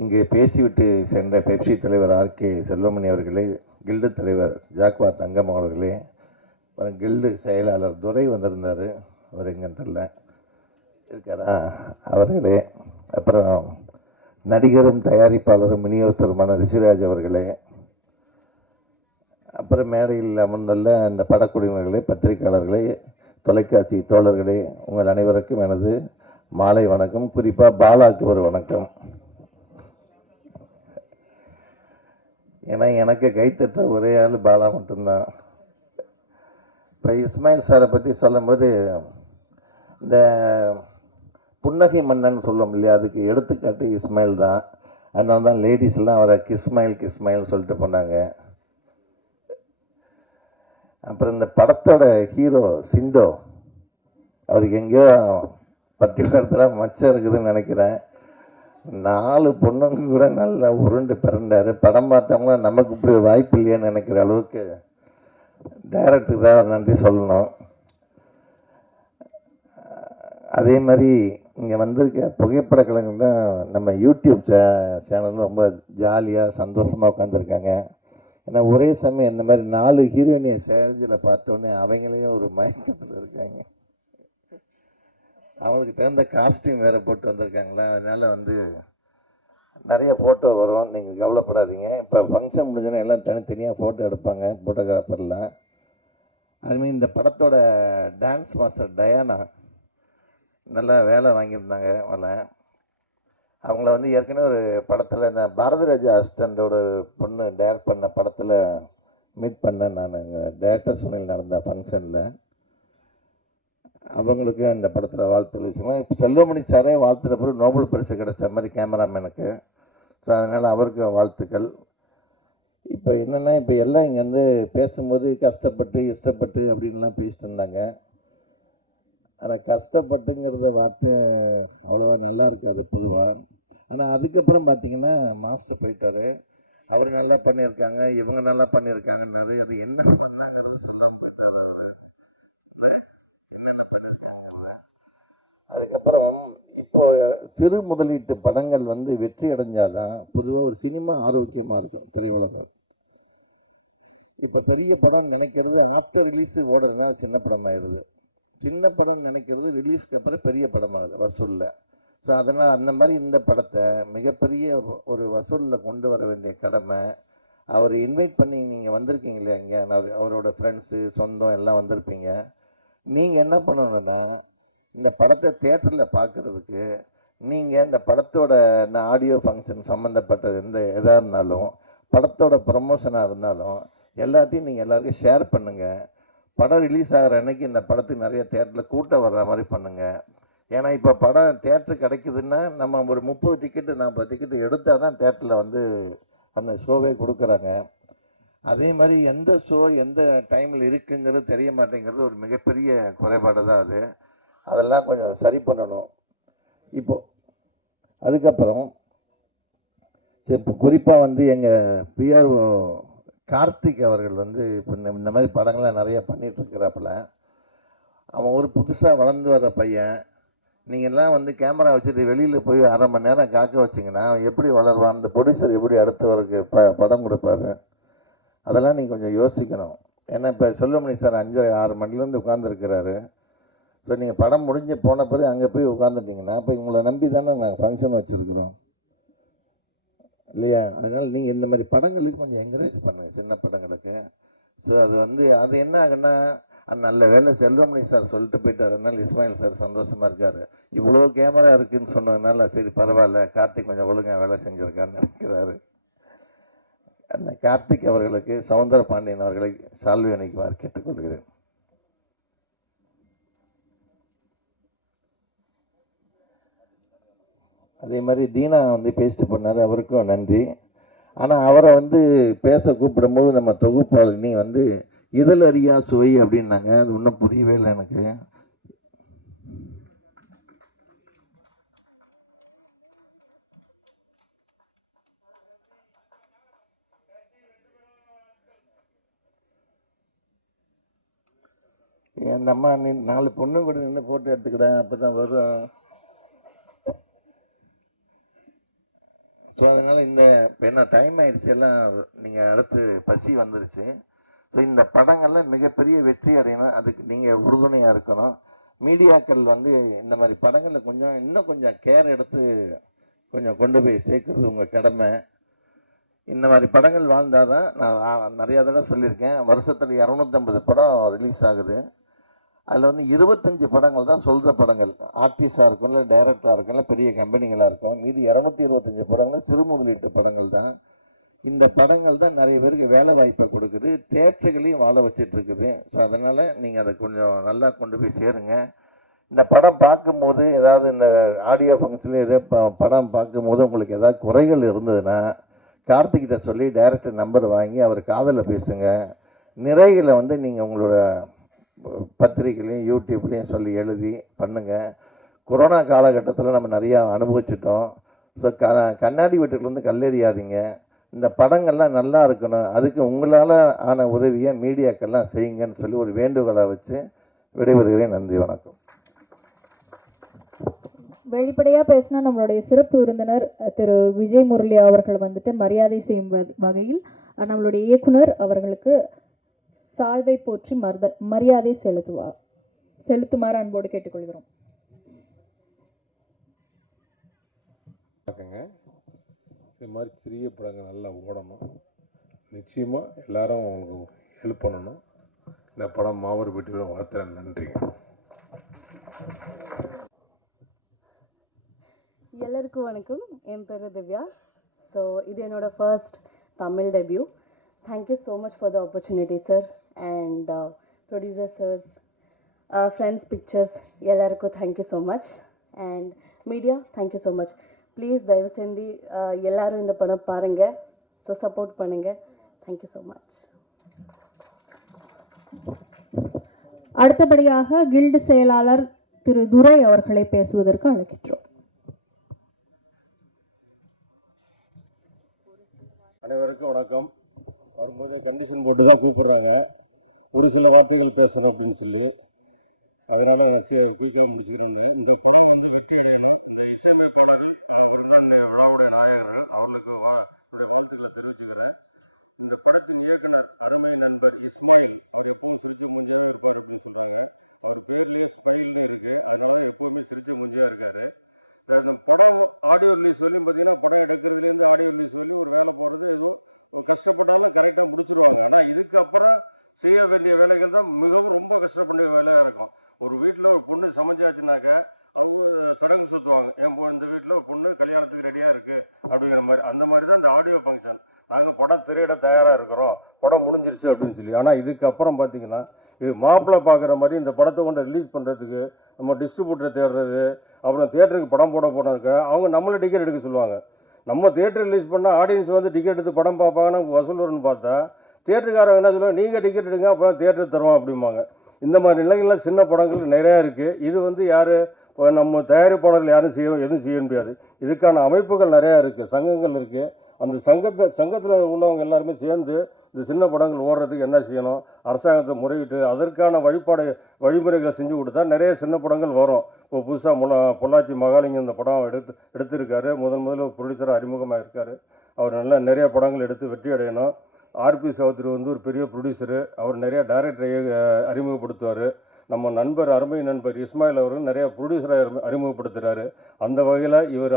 இங்கே பேசிவிட்டு சென்ற பெப்சி தலைவர் ஆர்கே செல்வமணி அவர்களே, கில்டு தலைவர் ஜாக்வா தங்கம் அவர்களே, கில்டு செயலாளர் துரை வந்திருந்தார், அவர் எங்கன்னு தெரியல இருக்காரா, அவர்களே, அப்புறம் நடிகரும் தயாரிப்பாளரும் விநியோகஸ்தருமான ரிஷிராஜ் அவர்களே, அப்புறம் மேடையில் அமர்ந்துள்ள அந்த படக்குழுவினர்களே, பத்திரிகையாளர்களே, தொலைக்காட்சி தோழர்களே, உங்கள் அனைவருக்கும் எனது மாலை வணக்கம். குறிப்பாக பாலாக்கு ஒரு வணக்கம். ஏன்னா எனக்கு கைத்தட்ட ஒரே ஆள் பாலா மட்டும்தான். இப்போ இஸ்மாயில் சாரை பற்றி சொல்லும்போது இந்த புன்னகை மன்னன் சொல்லுவோம் இல்லையா, அதுக்கு எடுத்துக்காட்டு இஸ்மாயில் தான். அதனால தான் லேடிஸ் எல்லாம் அவரை கிஸ்மாயில் சொல்லிட்டு போனாங்க. அப்புறம் இந்த படத்தோட ஹீரோ சிண்டோ, அவருக்கு எங்கேயோ பட்டிமன்றத்தில் மச்சம் இருக்குதுன்னு நினைக்கிறேன். 4 பொண்ணுங்க கூட நல்லா உருண்டு பிறண்டாரு. படம் பார்த்தவங்க நமக்கு இப்படி ஒரு வாய்ப்பு இல்லையான்னு நினைக்கிற அளவுக்கு டைரக்டருக்கு தான் நன்றி சொல்லணும். அதே மாதிரி இங்கே வந்திருக்க புகைப்பட கலைஞர்கள் தான் நம்ம யூடியூப் சேனல் ரொம்ப ஜாலியாக சந்தோஷமாக உட்காந்துருக்காங்க. ஏன்னா ஒரே சமயம் இந்த மாதிரி 4 ஹீரோயினியை சேஞ்சில் பார்த்தோன்னே அவங்களையும் ஒரு மயக்கத்தில் இருக்காங்க. அவங்களுக்கு தகுந்த காஸ்டியூம் வேறு போட்டு வந்திருக்காங்களா, அதனால் வந்து நிறைய ஃபோட்டோ வரும், நீங்கள் கவலைப்படாதீங்க. இப்போ ஃபங்க்ஷன் முடிஞ்சோன்னா எல்லாம் தனித்தனியாக ஃபோட்டோ எடுப்பாங்க ஃபோட்டோகிராஃபர்லாம். அதுமாதிரி இந்த படத்தோட டான்ஸ் மாஸ்டர் டயானா நல்லா வேலை வாங்கியிருந்தாங்க. அவங்கள வந்து ஏற்கனவே ஒரு படத்தில் இந்த பாரதிராஜா அசிஸ்டண்டோட பொண்ணு டைரக்ட் பண்ண படத்தில் மீட் பண்ணேன் நான். டேரக்டர் சுனில் நடந்த ஃபங்க்ஷனில் அவங்களுக்கு அந்த படத்தில் வாழ்த்து வச்சுக்கலாம். இப்போ செல்வமணி சாரே வாழ்த்துற பிறகு நோபல் பரிசு கிடைச்ச மாதிரி கேமராமேனுக்கு. ஸோ அதனால் அவருக்கு வாழ்த்துக்கள். இப்போ என்னென்னா, இப்போ எல்லாம் இங்கே வந்து பேசும்போது கஷ்டப்பட்டு இஷ்டப்பட்டு அப்படின்லாம் பேசிட்டு இருந்தாங்க. ஆனால் கஷ்டப்பட்டுங்கிறத வார்த்தையும் அவ்வளோவா நல்லா இருக்காது பொதுவாக. ஆனால் அதுக்கப்புறம் பார்த்தீங்கன்னா மாஸ்டர் போயிட்டார், அவர் நல்லா பண்ணியிருக்காங்க, இவங்க நல்லா பண்ணியிருக்காங்கன்னாரு. அது என்ன பண்ணாங்கிறது சொல்லாமல் போயிட்டார். என்னென்ன பண்ணியிருக்காங்க. அதுக்கப்புறம் இப்போ சிறு முதலீட்டு படங்கள் வந்து வெற்றி அடைஞ்சாதான் பொதுவாக ஒரு சினிமா ஆரோக்கியமாக இருக்கும் திரையுலகம். இப்போ பெரிய படம் நினைக்கிறது ஆஃப்டர் ரிலீஸு ஓடுறதுனா சின்ன படமாகிடுது, சின்ன படம் நினைக்கிறது ரிலீஸ்க்கு அப்புறம் பெரிய படமாகுது வசூலில். ஸோ அதனால் அந்த மாதிரி இந்த படத்தை மிகப்பெரிய ஒரு வசூலில் கொண்டு வர வேண்டிய கடமை. அவர் இன்வைட் பண்ணி நீங்கள் வந்திருக்கீங்க இல்லையா, இங்கே அவரோட ஃப்ரெண்ட்ஸு சொந்தம் எல்லாம் வந்திருப்பீங்க. நீங்கள் என்ன பண்ணணுன்னா, இந்த படத்தை தேட்டரில் பார்க்குறதுக்கு நீங்கள் இந்த படத்தோட இந்த ஆடியோ ஃபங்க்ஷன் சம்மந்தப்பட்டது எதாக இருந்தாலும், படத்தோட ப்ரமோஷனாக இருந்தாலும் எல்லாத்தையும் நீங்கள் எல்லாருக்கும் ஷேர் பண்ணுங்கள். படம் ரிலீஸ் ஆகிற அன்னைக்கு இந்த படத்துக்கு நிறைய தேட்டரில் கூட்டம் வர்ற மாதிரி பண்ணுங்கள். ஏன்னா இப்போ படம் தேட்டரு கிடைக்குதுன்னா நம்ம ஒரு 30 டிக்கெட்டு 40 டிக்கெட்டு எடுத்தால் தான் தேட்டரில் வந்து அந்த ஷோவே கொடுக்குறாங்க. அதே மாதிரி எந்த ஷோ எந்த டைமில் இருக்குங்கிறது தெரிய மாட்டேங்கிறது ஒரு மிகப்பெரிய குறைபாடு தான் அது. அதெல்லாம் கொஞ்சம் சரி பண்ணணும். இப்போது அதுக்கப்புறம் இப்போ குறிப்பாக வந்து எங்கள் பிஆர்ஓ கார்த்திக் அவர்கள் வந்து இப்போ இந்த மாதிரி படங்கள்லாம் நிறைய பண்ணிகிட்ருக்கிறாப்புல. அவன் ஒரு புதுசாக வளர்ந்து வர்ற பையன். நீங்கள்லாம் வந்து கேமரா வச்சுட்டு வெளியில் போய் 1/2 மணி நேரம் காக்க வச்சிங்கன்னா எப்படி வளருவான், அந்த ப்ரொடியூசர் எப்படி அடுத்தவருக்கு படம் கொடுப்பாரு, அதெல்லாம் நீங்கள் கொஞ்சம் யோசிக்கணும். ஏன்னா இப்போ செல்வமணி சார் 5-6 மணிலேருந்து உட்காந்துருக்கிறாரு. ஸோ நீங்கள் படம் முடிஞ்சு போன பிறகு அங்கே போய் உட்காந்துட்டிங்கன்னா இப்போ உங்களை நம்பி தானே நாங்கள் ஃபங்க்ஷன் வச்சுருக்குறோம் இல்லையா. அதனால் நீங்கள் இந்த மாதிரி படங்களுக்கு கொஞ்சம் என்கரேஜ் பண்ணுங்கள், சின்ன படங்களுக்கு. ஸோ அது வந்து அது என்ன ஆகுன்னா, நல்ல வேலை செல்வமணி சார் சொல்லிட்டு போயிட்டார், அதனால இஸ்மாயில் சார் சந்தோஷமாக இருக்கார். இவ்வளோ கேமரா இருக்குன்னு சொன்னதுனால சரி பரவாயில்ல, கார்த்திக் கொஞ்சம் ஒழுங்காக வேலை செஞ்சுருக்கான்னு நினைக்கிறாரு. அந்த கார்த்திக் அவர்களுக்கு சவுந்தர பாண்டியன் அவர்களை சால்வை அணிக்குமாறு கேட்டுக்கொள்கிறேன். அதே மாதிரி தீனா வந்து பேசிட்டு பண்ணார், அவருக்கும் நன்றி. ஆனால் அவரை வந்து பேச கூப்பிடும்போது நம்ம தொகுப்பாளினி வந்து இதழ் அறியா சுவை அப்படின்னாங்க. அது ஒன்றும் புரியவே இல்லை எனக்கு. அந்த அம்மா நீ 4 பொண்ணு கூட நின்று போட்டோ எடுத்துக்கிட்டேன், அப்போ தான் வரும். ஸோ அதனால் இந்த இப்போ என்ன டைம் ஆயிடுச்சு, எல்லாம் நீங்கள் அடுத்து பசி வந்துருச்சு. ஸோ இந்த படங்கள்லாம் மிகப்பெரிய வெற்றி அடையணும், அதுக்கு நீங்கள் உறுதுணையாக இருக்கணும். மீடியாக்கள் வந்து இந்த மாதிரி படங்களில் இன்னும் கொஞ்சம் கேர் எடுத்து கொஞ்சம் கொண்டு போய் சேர்க்கறது உங்கள் கடமை. இந்த மாதிரி படங்கள் வாழ்ந்தால் தான், நான் நிறையா தடவை சொல்லியிருக்கேன், வருஷத்தில் 250 படம் ரிலீஸ் ஆகுது. அதில் வந்து 25 படங்கள் தான் சொல்கிற படங்கள், ஆர்டிஸ்டாக இருக்கும், இல்லை டைரக்டராக இருக்கும், இல்லை பெரிய கம்பெனிகளாக இருக்கும். மீதி 225 படங்கள் சிறு முதலீட்டு படங்கள் தான். இந்த படங்கள் தான் நிறைய பேருக்கு வேலை வாய்ப்பை கொடுக்குது, தேட்டர்களையும் வாழ வச்சுட்டு இருக்குது. ஸோ அதனால் நீங்கள் அதை கொஞ்சம் நல்லா கொண்டு போய் சேருங்க. இந்த படம் பார்க்கும்போது ஏதாவது இந்த ஆடியோ ஃபங்க்ஷனில் ஏதோ படம் பார்க்கும்போது உங்களுக்கு ஏதாவது குறைகள் இருந்ததுன்னா கார்த்திகிட்ட சொல்லி டைரக்டர் நம்பர் வாங்கி அவர் காதில் பேசுங்க. நிறைகளை வந்து நீங்கள் உங்களோட பத்திரிகைலையும் யூடியூப்லேயும் சொல்லி எழுதி பண்ணுங்கள். கொரோனா காலகட்டத்தில் நம்ம நிறையா அனுபவிச்சிட்டோம். ஸோ கண்ணாடி வீட்டுக்குள்ளேருந்து கல்லெறியாதீங்க. இந்த படங்கள்லாம் நல்லா இருக்கணும், அதுக்கு உங்களால் ஆன உதவியை மீடியாக்கெல்லாம் செய்யுங்கன்னு சொல்லி ஒரு வேண்டுகோளை வச்சு விடைபெறுகிறேன். நன்றி, வணக்கம். வெளிப்படையா பேசினா நம்மளுடைய சிறப்பு விருந்தினர் திரு விஜய் முரளி அவர்கள் வந்துட்டு மரியாதை செய்யும் வகையில் நம்மளுடைய இயக்குனர் அவர்களுக்கு சால்வை போற்றி மரியாதை செலுத்துமாறு அன்போடு கேட்டுக்கொள்கிறோம். இது மாதிரி சிறிய படங்கள் நல்லா ஓடணும். நிச்சயமாக எல்லாரும் அவங்களுக்கு ஹெல்ப் பண்ணணும். இந்த படம் மாபெரும் வெற்றி பெற வாழ்த்துறேன். நன்றி. எல்லாருக்கும் வணக்கம். என் பேர் திவ்யா. ஸோ இது என்னோட first Tamil debut. Thank you so much for the opportunity sir and producer sir, Friends Pictures எல்லாருக்கும் thank you so much. And media thank you so much. Please தயவு செஞ்சு எல்லாரும் இந்த படம் பாருங்கள். ஸோ சப்போர்ட் பண்ணுங்கள். Thank you so much. அடுத்தபடியாக கில்டு செயலாளர் திரு துரை அவர்களை பேசுவதற்கு அழைக்கின்றோம். அனைவருக்கும் வணக்கம். வரும்போது கண்டிஷன் போட்டு தான் கூப்பிட்றாங்க, ஒரு சில வார்த்தைகள் பேசணும் அப்படின்னு சொல்லி. அதனால் குயிக்காக முடிச்சுக்கிறேன். இந்த படம் வந்து வெற்றி அடையணும். இந்த இசையமைப்பாளர் அவர் தான் இந்த விழாவுடைய நாயகர், அவர்களுக்கு வாழ்த்துக்களை தெரிவிச்சுக்கிறேன். இந்த படத்தின் இயக்குனர் அருமை நண்பர் இஸ்மாயில், அவர் எப்பவும் சிரிச்ச மூஞ்சாக இருக்கார் அப்படின்னு சொல்கிறாங்க. அவர் பேர்லேயே ஸ்டைல் இருக்கு, அதனால எப்பவுமே சிரிச்ச மூஞ்சாக இருக்காரு. அந்த படம் ஆடியோ ரிலீஸ் சொல்லி பார்த்தீங்கன்னா, படம் எடுக்கிறதுலேருந்து ஆடியோ ரிலீஸ் சொல்லி ஒரு வேலை போடுறது எதுவும் கஷ்டப்பட்டாலும் கரெக்டாக முடிச்சிருவாங்க. ஆனால் இதுக்கப்புறம் செய்ய வேண்டிய வேலைகள் தான் மிகவும் ரொம்ப கஷ்டப்பட வேலையாக இருக்கும். ஒரு வீட்டில் ஒரு பொண்ணு சமைச்சாச்சுனாக்க அது சடங்கு சுற்றுவாங்க. இந்த வீட்டில் ஒரு பொண்ணு கல்யாணத்துக்கு ரெடியாக இருக்குது அப்படிங்கிற மாதிரி. அந்த மாதிரி தான் இந்த ஆடியோ ஃபங்க்ஷன். நாங்கள் படம் திரையிட தயாராக இருக்கிறோம், படம் முடிஞ்சிருச்சு அப்படின்னு சொல்லி. ஆனால் இதுக்கப்புறம் பார்த்தீங்கன்னா இது மாப்பிள்ளை பார்க்குற மாதிரி இந்த படத்தை கொண்டு ரிலீஸ் பண்ணுறதுக்கு நம்ம டிஸ்ட்ரிபியூட்டரை தேடுறது, அப்புறம் தியேட்டருக்கு படம் போனதுக்கு அவங்க நம்மளை டிக்கெட் எடுக்க சொல்லுவாங்க. நம்ம தியேட்டர் ரிலீஸ் பண்ணால் ஆடியன்ஸ் வந்து டிக்கெட் எடுத்து படம் பார்ப்பாங்கன்னா வசூல் வரும்னு பார்த்தா தியேட்டருக்காரங்க என்ன சொல்லுவாங்க, நீங்கள் டிக்கெட் எடுங்க அப்புறம் தியேட்டர் தருவோம் அப்படிம்பாங்க. இந்த மாதிரி நிலைகள்லாம் சின்ன படங்கள் நிறையா இருக்குது. இது வந்து யார் நம்ம தயாரிப்பாளர்கள் யாரும் எதுவும் செய்ய முடியாது. இதுக்கான அமைப்புகள் நிறையா இருக்குது, சங்கங்கள் இருக்குது. அந்த சங்கத்தில் உள்ளவங்க எல்லாருமே சேர்ந்து இந்த சின்ன படங்கள் ஓடுறதுக்கு என்ன செய்யணும், அரசாங்கத்தை முறையிட்டு அதற்கான வழிமுறைகளை செஞ்சு கொடுத்தா நிறைய சின்ன படங்கள் வரும். இப்போ புதுசாக பொள்ளாச்சி மகாலிங்கம் இந்த படம் எடுத்திருக்காரு. முதல்ல ப்ரொடியூசராக அறிமுகமாக இருக்கார். அவர் நல்லா நிறைய படங்கள் எடுத்து வெற்றி அடையணும். ஆர்பி சௌத்ரி வந்து ஒரு பெரிய ப்ரொடியூசரு, அவர் நிறைய டைரக்டரை அறிமுகப்படுத்துவார். நம்ம நண்பர் அருமை நண்பர் இஸ்மாயில் அவர்கள் நிறைய ப்ரொடியூசரை அறிமுகப்படுத்துகிறாரு. அந்த வகையில் இவர்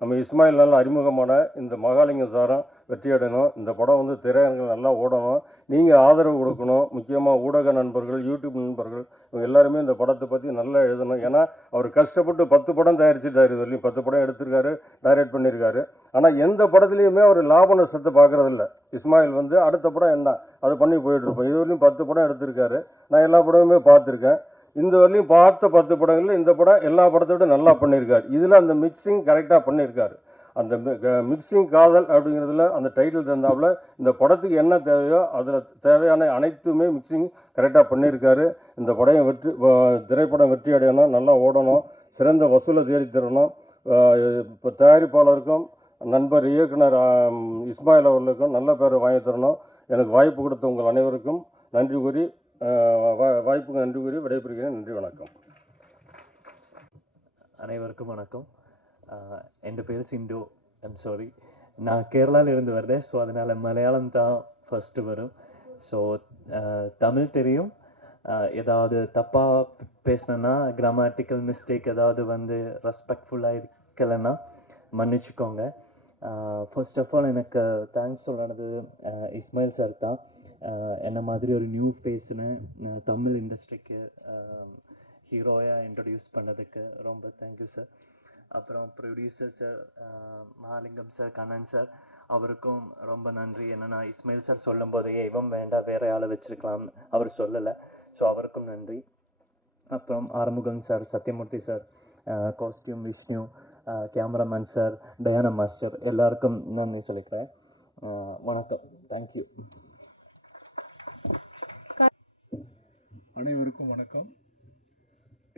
நம்ம இஸ்மாயில் நல்ல அறிமுகமான இந்த மகாலிங்கம் சாரும் வெற்றி அடையணும். இந்த படம் வந்து திரையரங்கில் நல்லா ஓடணும். நீங்கள் ஆதரவு கொடுக்கணும். முக்கியமாக ஊடக நண்பர்கள், யூடியூப் நண்பர்கள் இவங்க எல்லாருமே இந்த படத்தை பற்றி நல்லா எழுதணும். ஏன்னா அவர் கஷ்டப்பட்டு 10 படம் தயாரிச்சுட்டார். இது வரையும் 10 படம் எடுத்திருக்காரு, டைரக்ட் பண்ணியிருக்காரு. ஆனால் எந்த படத்துலையுமே அவர் லாப நஷ்டத்தை பார்க்குறதில்ல. இஸ்மாயில் வந்து அடுத்த படம் என்ன அது பண்ணி போயிட்டுருப்போம். இது வரையும் 10 படம் எடுத்திருக்காரு. நான் எல்லா படமுமே பார்த்துருக்கேன். இந்த வரலையும் பார்த்த 10 படங்களில் இந்த படம் எல்லா படத்தை விட நல்லா பண்ணியிருக்காரு. இதில் அந்த மிக்சிங் கரெக்டாக பண்ணியிருக்காரு. அந்த மிக்சிங் காதல் அப்படிங்கிறதுல அந்த டைட்டில் தந்தாப்புல இந்த படத்துக்கு என்ன தேவையோ அதில் தேவையான அனைத்துமே மிக்சிங் கரெக்டாக பண்ணியிருக்காரு. இந்த படம் திரைப்படம் வெற்றி அடையணும், நல்லா ஓடணும், சிறந்த வசூலை தேடி தரணும். இப்போ தயாரிப்பாளருக்கும் நண்பர் இயக்குனர் இஸ்மாயில் அவர்களுக்கும் நல்ல பேரை வாங்கி தரணும். எனக்கு வாய்ப்பு கொடுத்த உங்கள் அனைவருக்கும் நன்றி கூறி வாய்ப்புக்கு நன்றி கூறி விடைபெறுகிறேன். நன்றி, வணக்கம். அனைவருக்கும் வணக்கம். என் பேர் சிண்டு. ஐம் சாரி, நான் கேரளாவிலிருந்து வருதேன். ஸோ அதனால் மலையாளம் தான் ஃபஸ்ட்டு வரும். ஸோ தமிழ் தெரியும். ஏதாவது தப்பாக பேசினேன்னா, கிராமட்டிக்கல் மிஸ்டேக் ஏதாவது வந்து ரெஸ்பெக்ட்ஃபுல்லாக இருக்கலைன்னா மன்னிச்சுக்கோங்க. ஃபர்ஸ்ட் ஆஃப் ஆல் எனக்கு தேங்க்ஸ் சொல்கிறது இஸ்மாயில் சார் தான். என்ன மாதிரி ஒரு நியூ ஃபேஸ்னு தமிழ் இண்டஸ்ட்ரிக்கு ஹீரோயாக இன்ட்ரடியூஸ் பண்ணதுக்கு ரொம்ப தேங்க்யூ சார். அப்புறம் producer sir Mahalingam sir, Kannan sir, அவருக்கும் ரொம்ப நன்றி. என்னென்னா இஸ்மாயில் சார் சொல்லும் போதே இவன் வேண்டாம் வேறு ஆளை வச்சுருக்கலாம் அவர் சொல்லலை. ஸோ அவருக்கும் நன்றி. அப்புறம் Arumugam sir, Sathyamoorthy sir, costume Vishnu, cameraman sir, Diana master, எல்லாருக்கும் நன்றி சொல்லிக்கிறேன். வணக்கம். தேங்க்யூ. அனைவருக்கும் வணக்கம்.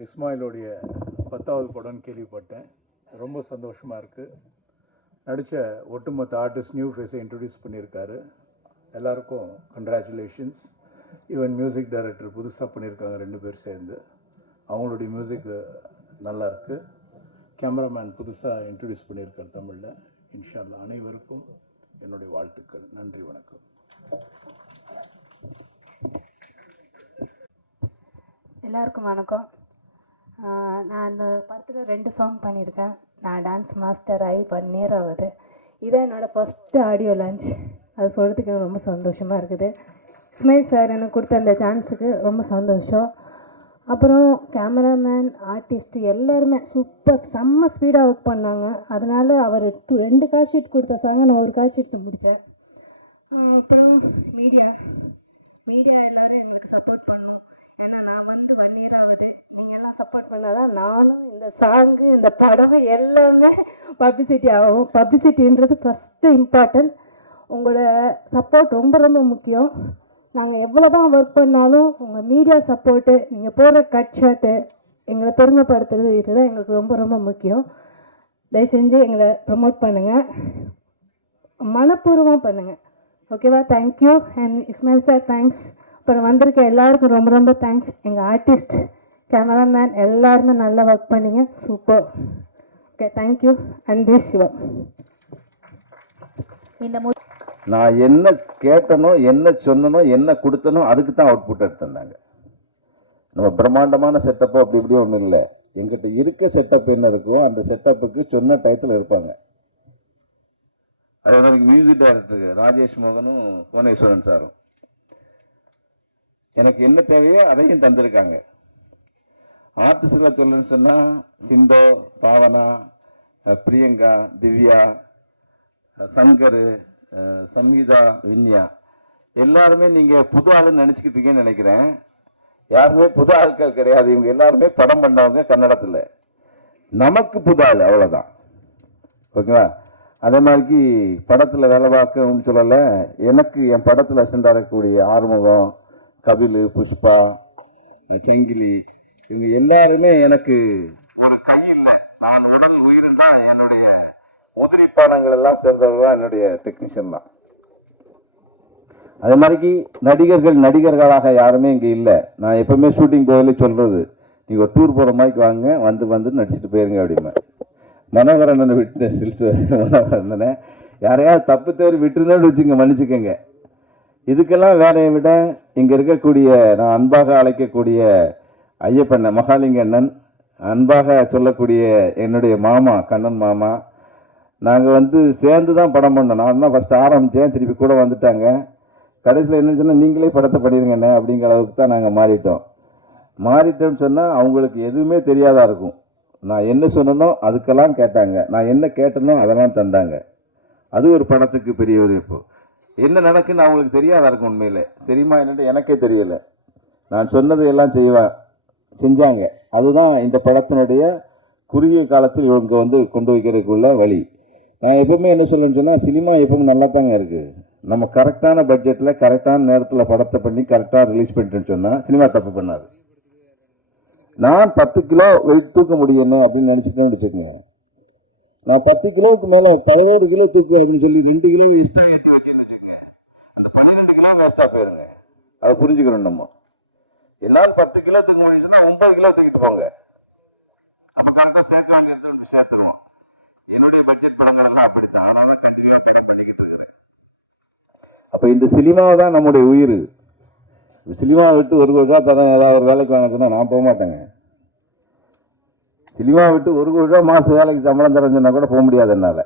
இஸ்மாயிலோடைய 10வது படம்னு கேள்விப்பட்டேன். ரொம்ப சந்தோஷமாக இருக்குது. நடித்த ஒட்டுமொத்த ஆர்டிஸ்ட் நியூ ஃபேஸை இன்ட்ரடியூஸ் பண்ணியிருக்காரு. எல்லாருக்கும் கங்க்ராச்சுலேஷன்ஸ். ஈவன் மியூசிக் டைரக்டர் புதுசாக பண்ணியிருக்காங்க 2 பேர் சேர்ந்து. அவங்களுடைய மியூசிக்கு நல்லா இருக்குது. கேமராமேன் புதுசாக இன்ட்ரடியூஸ் பண்ணியிருக்கார் தமிழில். இன்ஷா அல்லாஹ் அனைவருக்கும் என்னுடைய வாழ்த்துக்கள். நன்றி, வணக்கம். எல்லாருக்கும் வணக்கம். நான் இந்த படத்தில் 2 சாங் பண்ணியிருக்கேன். நான் டான்ஸ் மாஸ்டர் ஆகி 1 இயர் ஆகுது. இதான் என்னோடய ஃபஸ்ட்டு ஆடியோ லான்ச். அது சொல்கிறதுக்கு எனக்கு ரொம்ப சந்தோஷமாக இருக்குது. இஸ்மாயில் சார் எனக்கு கொடுத்த அந்த சான்ஸுக்கு ரொம்ப சந்தோஷம். அப்புறம் கேமராமேன், ஆர்டிஸ்ட் எல்லாருமே சூப்பர் செம்ம ஸ்பீடாக ஒர்க் பண்ணாங்க. அதனால் அவர் 2 கால் ஷீட் கொடுத்த சாங்க நான் 1 கால் ஷீட் முடித்தேன். அப்புறம் மீடியா எல்லோரும் எங்களுக்கு சப்போர்ட் பண்ணணும். ஏன்னா நான் வந்து 1 இயர் ஆகுது. நீங்கள் எல்லாம் சப்போர்ட் பண்ணாதான் நானும் இந்த சாங்கு, இந்த படம் எல்லாமே பப்ளிசிட்டி ஆகும். பப்ளிசிட்டின்றது ஃபஸ்ட்டு இம்பார்ட்டன்ட். உங்களோட சப்போர்ட் ரொம்ப ரொம்ப முக்கியம். நாங்கள் எவ்வளோ தான் ஒர்க் பண்ணாலும் உங்கள் மீடியா சப்போர்ட்டு, நீங்கள் போடுற கட் ஷாட்டு, எங்களை பெருமைப்படுத்துறது, இதுதான் எங்களுக்கு ரொம்ப ரொம்ப முக்கியம். தயவு செஞ்சு எங்களை ப்ரமோட் பண்ணுங்கள், மனப்பூர்வமாக பண்ணுங்கள். ஓகேவா? Thank you. And Ismail sir thanks. அப்புறம் வந்திருக்க எல்லாருக்கும் ரொம்ப ரொம்ப தேங்க்ஸ். எங்கள் ஆர்டிஸ்ட், கேமராமேன் எல்லாருமே நல்லா ஒர்க் பண்ணிங்க. Super. Okay, thank you. And this Siva. நான் என்ன கேட்டனோ, என்ன சொன்னனோ, என்ன கொடுத்தனோ அதுக்கு தான் அவுட்புட் எடுத்திருந்தாங்க. நம்ம பிரம்மாண்டமான செட்டப்போ அப்படி இப்படி ஒன்றும் இல்லை. எங்கிட்ட இருக்க செட்டப் என்ன இருக்கோ அந்த செட்டப்புக்கு சொன்ன டயத்தில் இருப்பாங்க. அதே மாதிரி மியூசிக் டைரக்டருக்கு ராஜேஷ் மோகனும் புவனேஸ்வரன் சாரும் எனக்கு என்ன தேவையோ அதையும் தந்திருக்காங்க. ஆர்டிஸ்ட்ல சொல்லணும்னு சொன்னா சிண்டோ, பாவனா, பிரியங்கா, திவ்யா, சங்கர், சங்கீதா, வின்யா எல்லாருமே நீங்க புது ஆளுன்னு நினைச்சுக்கிட்டு இருக்கீங்கன்னு நினைக்கிறேன். யாருமே புது ஆட்கள் கிடையாது. இவங்க எல்லாருமே படம் பண்ணவங்க கன்னடத்துல. நமக்கு புது ஆள், அவ்வளவுதான். ஓகேவா? அதே மாதிரி படத்துல வேலை பார்க்கணும்னு சொல்லல. எனக்கு என் படத்துல சென்றாரக்கூடிய ஆறுமுகம், கபில், புஷ்பா, செங்கிலி இவங்க எல்லாருமே எனக்கு ஒரு கை இல்லை, நான் உடல் உயிர் தான். என்னுடைய உதிரி பாடங்கள் எல்லாம் சேர்ந்தவங்க என்னுடைய டெக்னீஷியன் தான். அதே மாதிரி நடிகர்களாக யாருமே இங்கே இல்லை. நான் எப்பவுமே ஷூட்டிங் போதிலே சொல்றது, நீங்கள் டூர் போகிற மாதிரி வாங்க, வந்து நடிச்சுட்டு போயிருங்க அப்படிமா. மனோகரன் விட்டு சில்ஸ் மனோகரன் யாரையாவது தப்பு தவறி விட்டுருந்தேன்னு வச்சுங்க, மன்னிச்சுக்கோங்க. இதுக்கெல்லாம் வேலையை விட இங்கே இருக்கக்கூடிய நான் அன்பாக அழைக்கக்கூடிய ஐயப்பண்ண மகாலிங்க அண்ணன், அன்பாக சொல்லக்கூடிய என்னுடைய மாமா கண்ணன் மாமா, நாங்கள் வந்து சேர்ந்து தான் படம் பண்ணோம். நான் தான் ஃபஸ்ட்டு ஆரம்பித்தேன், திருப்பி கூட வந்துட்டாங்க. கடைசியில் என்னன்னு சொன்னால் நீங்களே படத்தை பண்ணிடுங்கண்ணே அப்படிங்கிற அளவுக்கு தான் நாங்கள் மாறிட்டோம்னு சொன்னால் அவங்களுக்கு எதுவுமே தெரியாதா இருக்கும். நான் என்ன சொன்னனோ அதுக்கெல்லாம் கேட்டாங்க, நான் என்ன கேட்டனோ அதெல்லாம் தந்தாங்க. அது ஒரு படத்துக்கு பெரிய ஒரு இப்போ என்ன நடக்குன்னு அவங்களுக்கு தெரியாதா இருக்கும். உண்மையில் தெரியுமா என்னட்டு எனக்கே தெரியல. நான் சொன்னதை எல்லாம் செஞ்சாங்க. அதுதான் இந்த படத்தினுடைய குறுகிய காலத்தில் இவங்க வந்து கொண்டு வைக்கிறதுக்குள்ள வழி. நான் எப்பவுமே என்ன சொல்லுன்னு சொன்னால், சினிமா எப்பவும் நல்லா தாங்க இருக்குது. நம்ம கரெக்டான பட்ஜெட்டில் கரெக்டான நேரத்தில் படத்தை பண்ணி கரெக்டாக ரிலீஸ் பண்ணிட்டேன்னு சொன்னால் சினிமா தப்பு பண்ணாது. நான் 10 கிலோ வெயிட் தூக்க முடியணும் அப்படின்னு நினச்சிட்டேன்னு வச்சுக்கோங்க. நான் 10 கிலோவுக்கு மேலே 17 கிலோ தூக்கு அப்படின்னு சொல்லி 2 கிலோ எக்ஸ்ட்ரா ஏற்றி வச்சுன்னு வச்சுக்கோங்க, அந்த 12 கிலோ வேஸ்ட்டாக போயிருங்க. அதை புரிஞ்சுக்கிறோம். நம்ம எல்லாரும் 10 கிலோ தூக்க முடியுச்சுன்னா 9 கிலோ தூக்கிட்டு போங்க. அப்போ கரெக்டாக சேர்க்க வேண்டியது சேர்த்துருவோம். என்னுடைய பட்ஜெட் படங்கள்லாம் அப்படித்தான். அதனால கண்டிப்பாக பண்ணிக்கிட்டு இருக்கிறேன். அப்போ இந்த சினிமாவை தான் நம்முடைய உயிர். சினிமா விட்டு ஒரு கோடி ரூபா தரம் ஏதாவது ஒரு வேலைக்கு வாங்க சொன்னால் நான் போக மாட்டேங்க. சினிமா விட்டு 1 கோடி ரூபா மாதம் வேலைக்கு சம்பளம் தரேன்னு சொன்னால் கூட போக முடியாது என்னால்.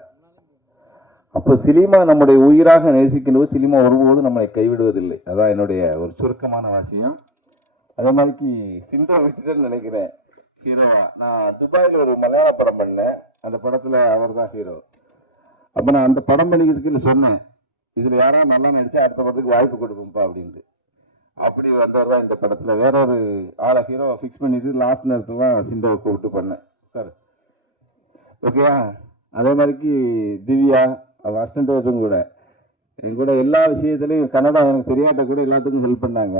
அப்போ சினிமா நம்முடைய உயிராக நேசிக்கணும். சினிமா ஒருபோதும் நம்மளை கைவிடுவதில்லை. அதான் என்னுடைய ஒரு சுருக்கமான வாசியம். அதே மாதிரி சிண்டோ விட்டுட்டேன்னு நினைக்கிறேன் ஹீரோவா. நான் துபாயில் ஒரு மலையாள படம் பண்ணேன். அந்த படத்தில் அவர் தான் ஹீரோ. அப்போ நான் அந்த படம் பண்ணிக்கிறதுக்கு சொன்னேன், இதில் யாராவது நல்லா நடித்தா அடுத்த படத்துக்கு வாய்ப்பு கொடுக்கும்பா அப்படின்ட்டு. அப்படி வந்தவர் தான் இந்த படத்தில். வேற ஒரு ஆளை ஹீரோவை ஃபிக்ஸ் பண்ணிட்டு லாஸ்ட் நேரத்தில் தான் சிண்டோவை கூப்பிட்டு பண்ணேன் சார். ஓகேயா? அதே மாதிரிக்கு திவ்யா அவள் அசிஸ்டன்ட் கூட என் கூட எல்லா விஷயத்துலையும் கன்னடா எனக்கு தெரியாட்ட கூட எல்லாத்துக்கும் ஹெல்ப் பண்ணாங்க.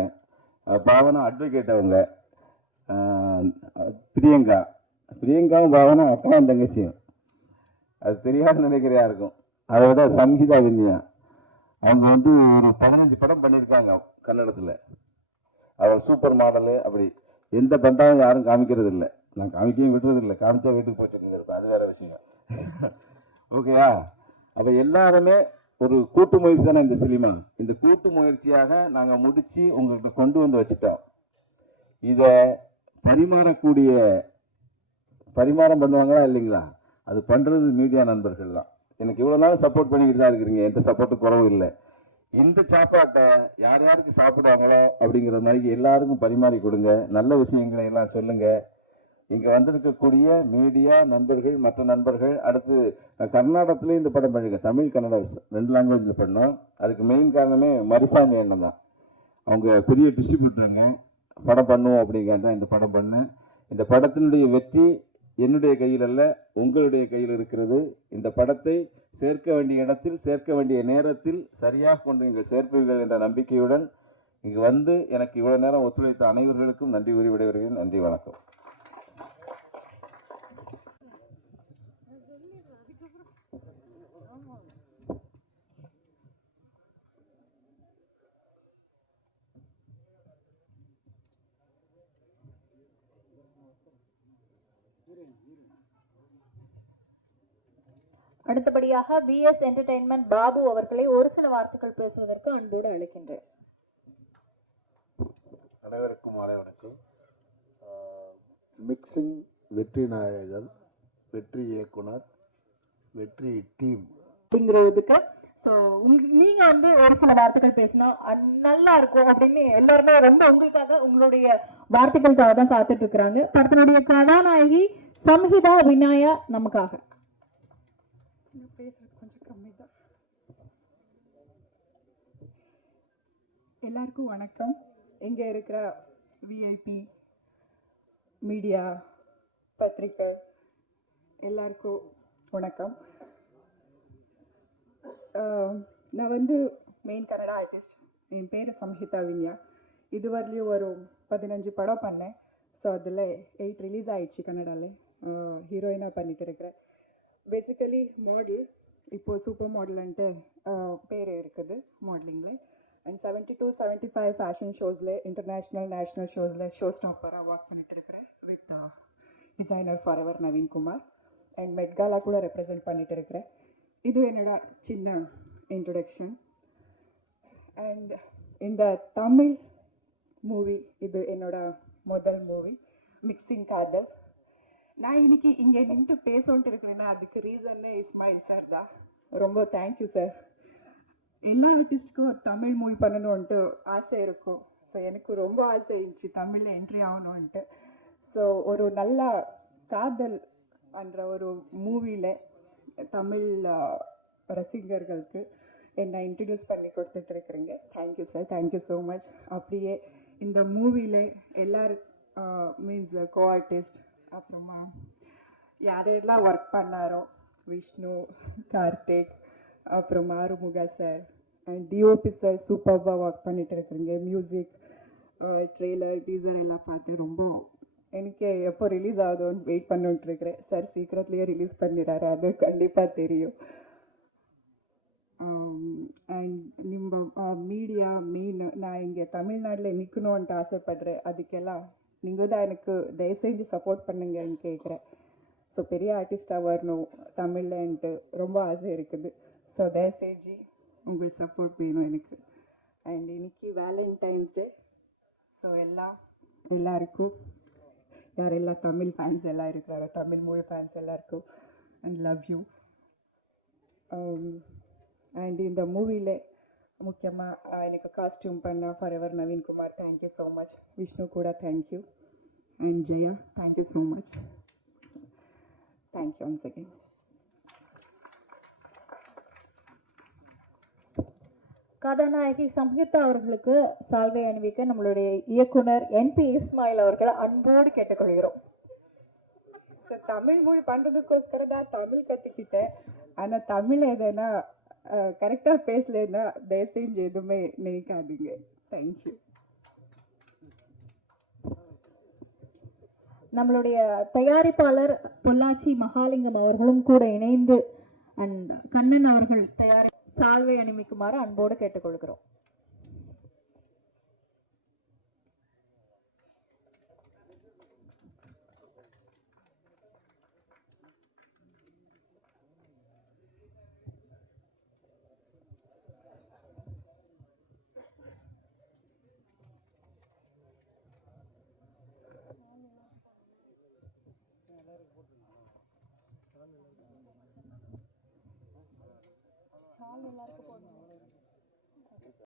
பாவனா அட்வொகேட் அவங்க. பிரியங்காவும் பாவனா அக்காவும் தங்கச்சியும். அது தெரியாத நினைக்கிறையா இருக்கும். அதை விட சம்ஹிதா வின்யா அவங்க வந்து ஒரு 15 படம் பண்ணியிருக்காங்க கன்னடத்தில். அவர் சூப்பர் மாடலு. அப்படி எந்த பண்டாவும் யாரும் காமிக்கிறது இல்லை. நான் காமிக்கவும் விடுறது இல்லை. காமிச்சா வீட்டுக்கு போச்சுருங்க, அது வேற விஷயம். ஓகேயா? அப்போ எல்லாருமே ஒரு கூட்டு முயற்சி தானே இந்த சினிமா. இந்த கூட்டு முயற்சியாக நாங்கள் முடித்து உங்கள்கிட்ட கொண்டு வந்து வச்சுட்டோம். இதை பரிமாறம் பண்ணுவாங்களா இல்லைங்களா? அது பண்ணுறது மீடியா நண்பர்கள் தான். எனக்கு இவ்வளோ நாள் சப்போர்ட் பண்ணிக்கிட்டு தான் இருக்கிறீங்க. எந்த சப்போர்ட்டு குறவு இல்லை. இந்த சாப்பாட்டை யார் யாருக்கு சாப்பிடுவாங்களோ அப்படிங்கிற மாதிரி எல்லாருக்கும் பரிமாறி கொடுங்க. நல்ல விஷயங்களை எல்லாம் சொல்லுங்க. இங்கே வந்திருக்கக்கூடிய மீடியா நண்பர்கள், மற்ற நண்பர்கள், அடுத்து கர்நாடகத்துலேயும் இந்த படம் பண்ணியிருக்கேன். தமிழ் கன்னடா 2 லாங்குவேஜில் பண்ணோம். அதுக்கு மெயின் காரணமே மரிசாமி அண்ணன் தான். அவங்க பெரிய டிஸ்ட்ரிபியூட்டருங்க. படம் பண்ணுவோம் அப்படிங்கிறதான் இந்த படம் பண்ணேன். இந்த படத்தினுடைய வெற்றி என்னுடைய கையில் அல்ல, உங்களுடைய கையில் இருக்கிறது. இந்த படத்தை சேர்க்க வேண்டிய இடத்தில், சேர்க்க வேண்டிய நேரத்தில் சரியாக கொண்டு நீங்கள் சேர்ப்பீர்கள் என்ற நம்பிக்கையுடன் இங்கு வந்து எனக்கு இவ்வளவு நேரம் ஒத்துழைத்த அனைவர்களுக்கும் நன்றி கூறி விடைபெறுகிறேன். நன்றி, வணக்கம். அடுத்தபடியாக பிஎஸ் என்டர்டெயின்மெண்ட் பாபு அவர்களை ஒரு சில வார்த்தைகள் பேசுவதற்கு அன்போடு அழைக்கின்றேன். அனைவருக்கும் மாலை வணக்கம். மிக்சிங் வெற்றி நாயகர், வெற்றி இயக்குனர், வெற்றி டீம் அப்படிங்கிறதுக்கு நீங்க வந்து ஒரு சில வார்த்தைகள் பேசினா நல்லா இருக்கும் அப்படின்னு எல்லாருமே ரொம்ப உங்களுக்காக உங்களுடைய வார்த்தைகளுக்காக தான் காத்துட்டு இருக்கிறாங்க. படத்தினுடைய கதாநாயகி சம்ஹிதா வினாயா நமக்காக. எல்லாருக்கும் வணக்கம். இங்கே இருக்கிற விஐபி மீடியா பத்திரிக்கை எல்லாருக்கும் வணக்கம். நான் வந்து மெயின் கன்னடா ஆர்டிஸ்ட். என் பேர் சம்ஹிதா வின்யா. இதுவரையிலையும் ஒரு 15 படம் பண்ணேன். ஸோ அதில் 8 ரிலீஸ் ஆகிடுச்சு கன்னடாவில். ஹீரோயினாக பண்ணிட்டு இருக்கிறேன். பேசிக்கலி மாடல், இப்போது சூப்பர் மாடல்ன்ட்டு பேர் இருக்குது மாடலிங்கில். அண்ட் 72-75 ஃபேஷன் ஷோஸில், இன்டர்நேஷ்னல் நேஷ்னல் ஷோஸில் ஷோ ஸ்டாப்பராக ஒர்க் பண்ணிட்டு இருக்கிறேன் with designer forever Naveenkumar. And Met Gala கூட ரெப்ரசன்ட் பண்ணிட்டு இருக்கிறேன். இது என்னோட சின்ன இன்ட்ரொடக்ஷன். அண்ட் இந்த தமிழ் மூவி இது என்னோட முதல் மூவி, மிக்சிங் காதல். நான் இன்னைக்கு இங்கே நின்று பேசோன்ட்டு இருக்கிறேன்னா அதுக்கு ரீசன்னே இஸ்மாயில் சார் தான். ரொம்ப தேங்க்யூ சார். எல்லா ஆர்டிஸ்ட்க்கும் ஒரு தமிழ் மூவி பண்ணணுன்ட்டு ஆசை இருக்கும். ஸோ எனக்கு ரொம்ப ஆசை இருந்துச்சு தமிழில் என்ட்ரி ஆகணுன்ட்டு. ஸோ ஒரு நல்ல காதல் என்ற ஒரு மூவியில் தமிழ் ரசிகர்களுக்கு என்னை இன்ட்ரடியூஸ் பண்ணி கொடுத்துட்ருக்குறீங்க. Thank you sir, thank you so much. அப்படியே இந்த மூவியில் எல்லாரும் மீன்ஸ் கோ ஆர்டிஸ்ட் அப்புறமா யாரெல்லாம் ஒர்க் பண்ணாரோ விஷ்ணு, கார்த்திக், அப்புறம் Arumuga sir and DOP sir சூப்பர்பாக ஒர்க் பண்ணிட்டு இருக்கிறீங்க. மியூசிக், ட்ரெய்லர், டீசர் எல்லாம் பார்த்து ரொம்ப எனக்கு எப்போ ரிலீஸ் ஆகுதோன்னு வெயிட் பண்ணிட்டு இருக்கிறேன். சார் சீக்கிரத்துலேயே ரிலீஸ் பண்ணிடுறாரு, அது கண்டிப்பாக தெரியும். அண்ட் ನಿಮ್ಮ மீடியா மெயின் நான் இங்கே தமிழ்நாட்டில் நிற்கணுன்ட்டு ஆசைப்படுறேன். அதுக்கெல்லாம் நீங்கள் தான் எனக்கு தயவு செஞ்சு சப்போர்ட் பண்ணுங்கன்னு கேட்குறேன். ஸோ பெரிய ஆர்டிஸ்டாக வரணும் தமிழ்லன்ட்டு ரொம்ப ஆசை இருக்குது. ஸோ தயவு செஞ்சு உங்கள் சப்போர்ட் வேணும் எனக்கு. அண்ட் இன்னைக்கு வேலண்டைன்ஸ் டே. ஸோ எல்லாருக்கும் யாரெல்லாம் தமிழ் ஃபேன்ஸ் எல்லாம் இருக்கிறாரோ, தமிழ் மூவி ஃபேன்ஸ் எல்லாருக்கும் அண்ட் லவ் யூ. அண்ட் இந்த மூவியில் முக்கியமாக எனக்கு காஸ்டியூம் பண்ண forever Naveenkumar, thank you so much. Vishnu கூட thank you. And Jaya, thank you so much. Thank you once again. கதாநாயகி சம்ஹிதா அவர்களுக்கு சால்வை அணிவிக்க நம்மளுடைய இயக்குனர் என்பி இஸ்மாயில் அவர்கள் அன்போடு கேட்டுக்கொள்கிறோம். ஸோ தமிழ் மூவி பண்ணுறதுக்கோஸ்கர தான் தமிழ் கற்றுக்கிட்டேன். ஆனால் தமிழ் எதுனா கரெக்டாக பேசலைன்னா தயவு செஞ்சு எதுவுமே நினைக்காதீங்க. தேங்க்யூ. நம்மளுடைய தயாரிப்பாளர் பொள்ளாச்சி மகாலிங்கம் அவர்களும் கூட இணைந்து அண்ட் கண்ணன் அவர்கள் சால்வை அணிவிக்குமாறு அன்போடு கேட்டுக்கொள்கிறோம். எல்லாருக்கும் போடணும்.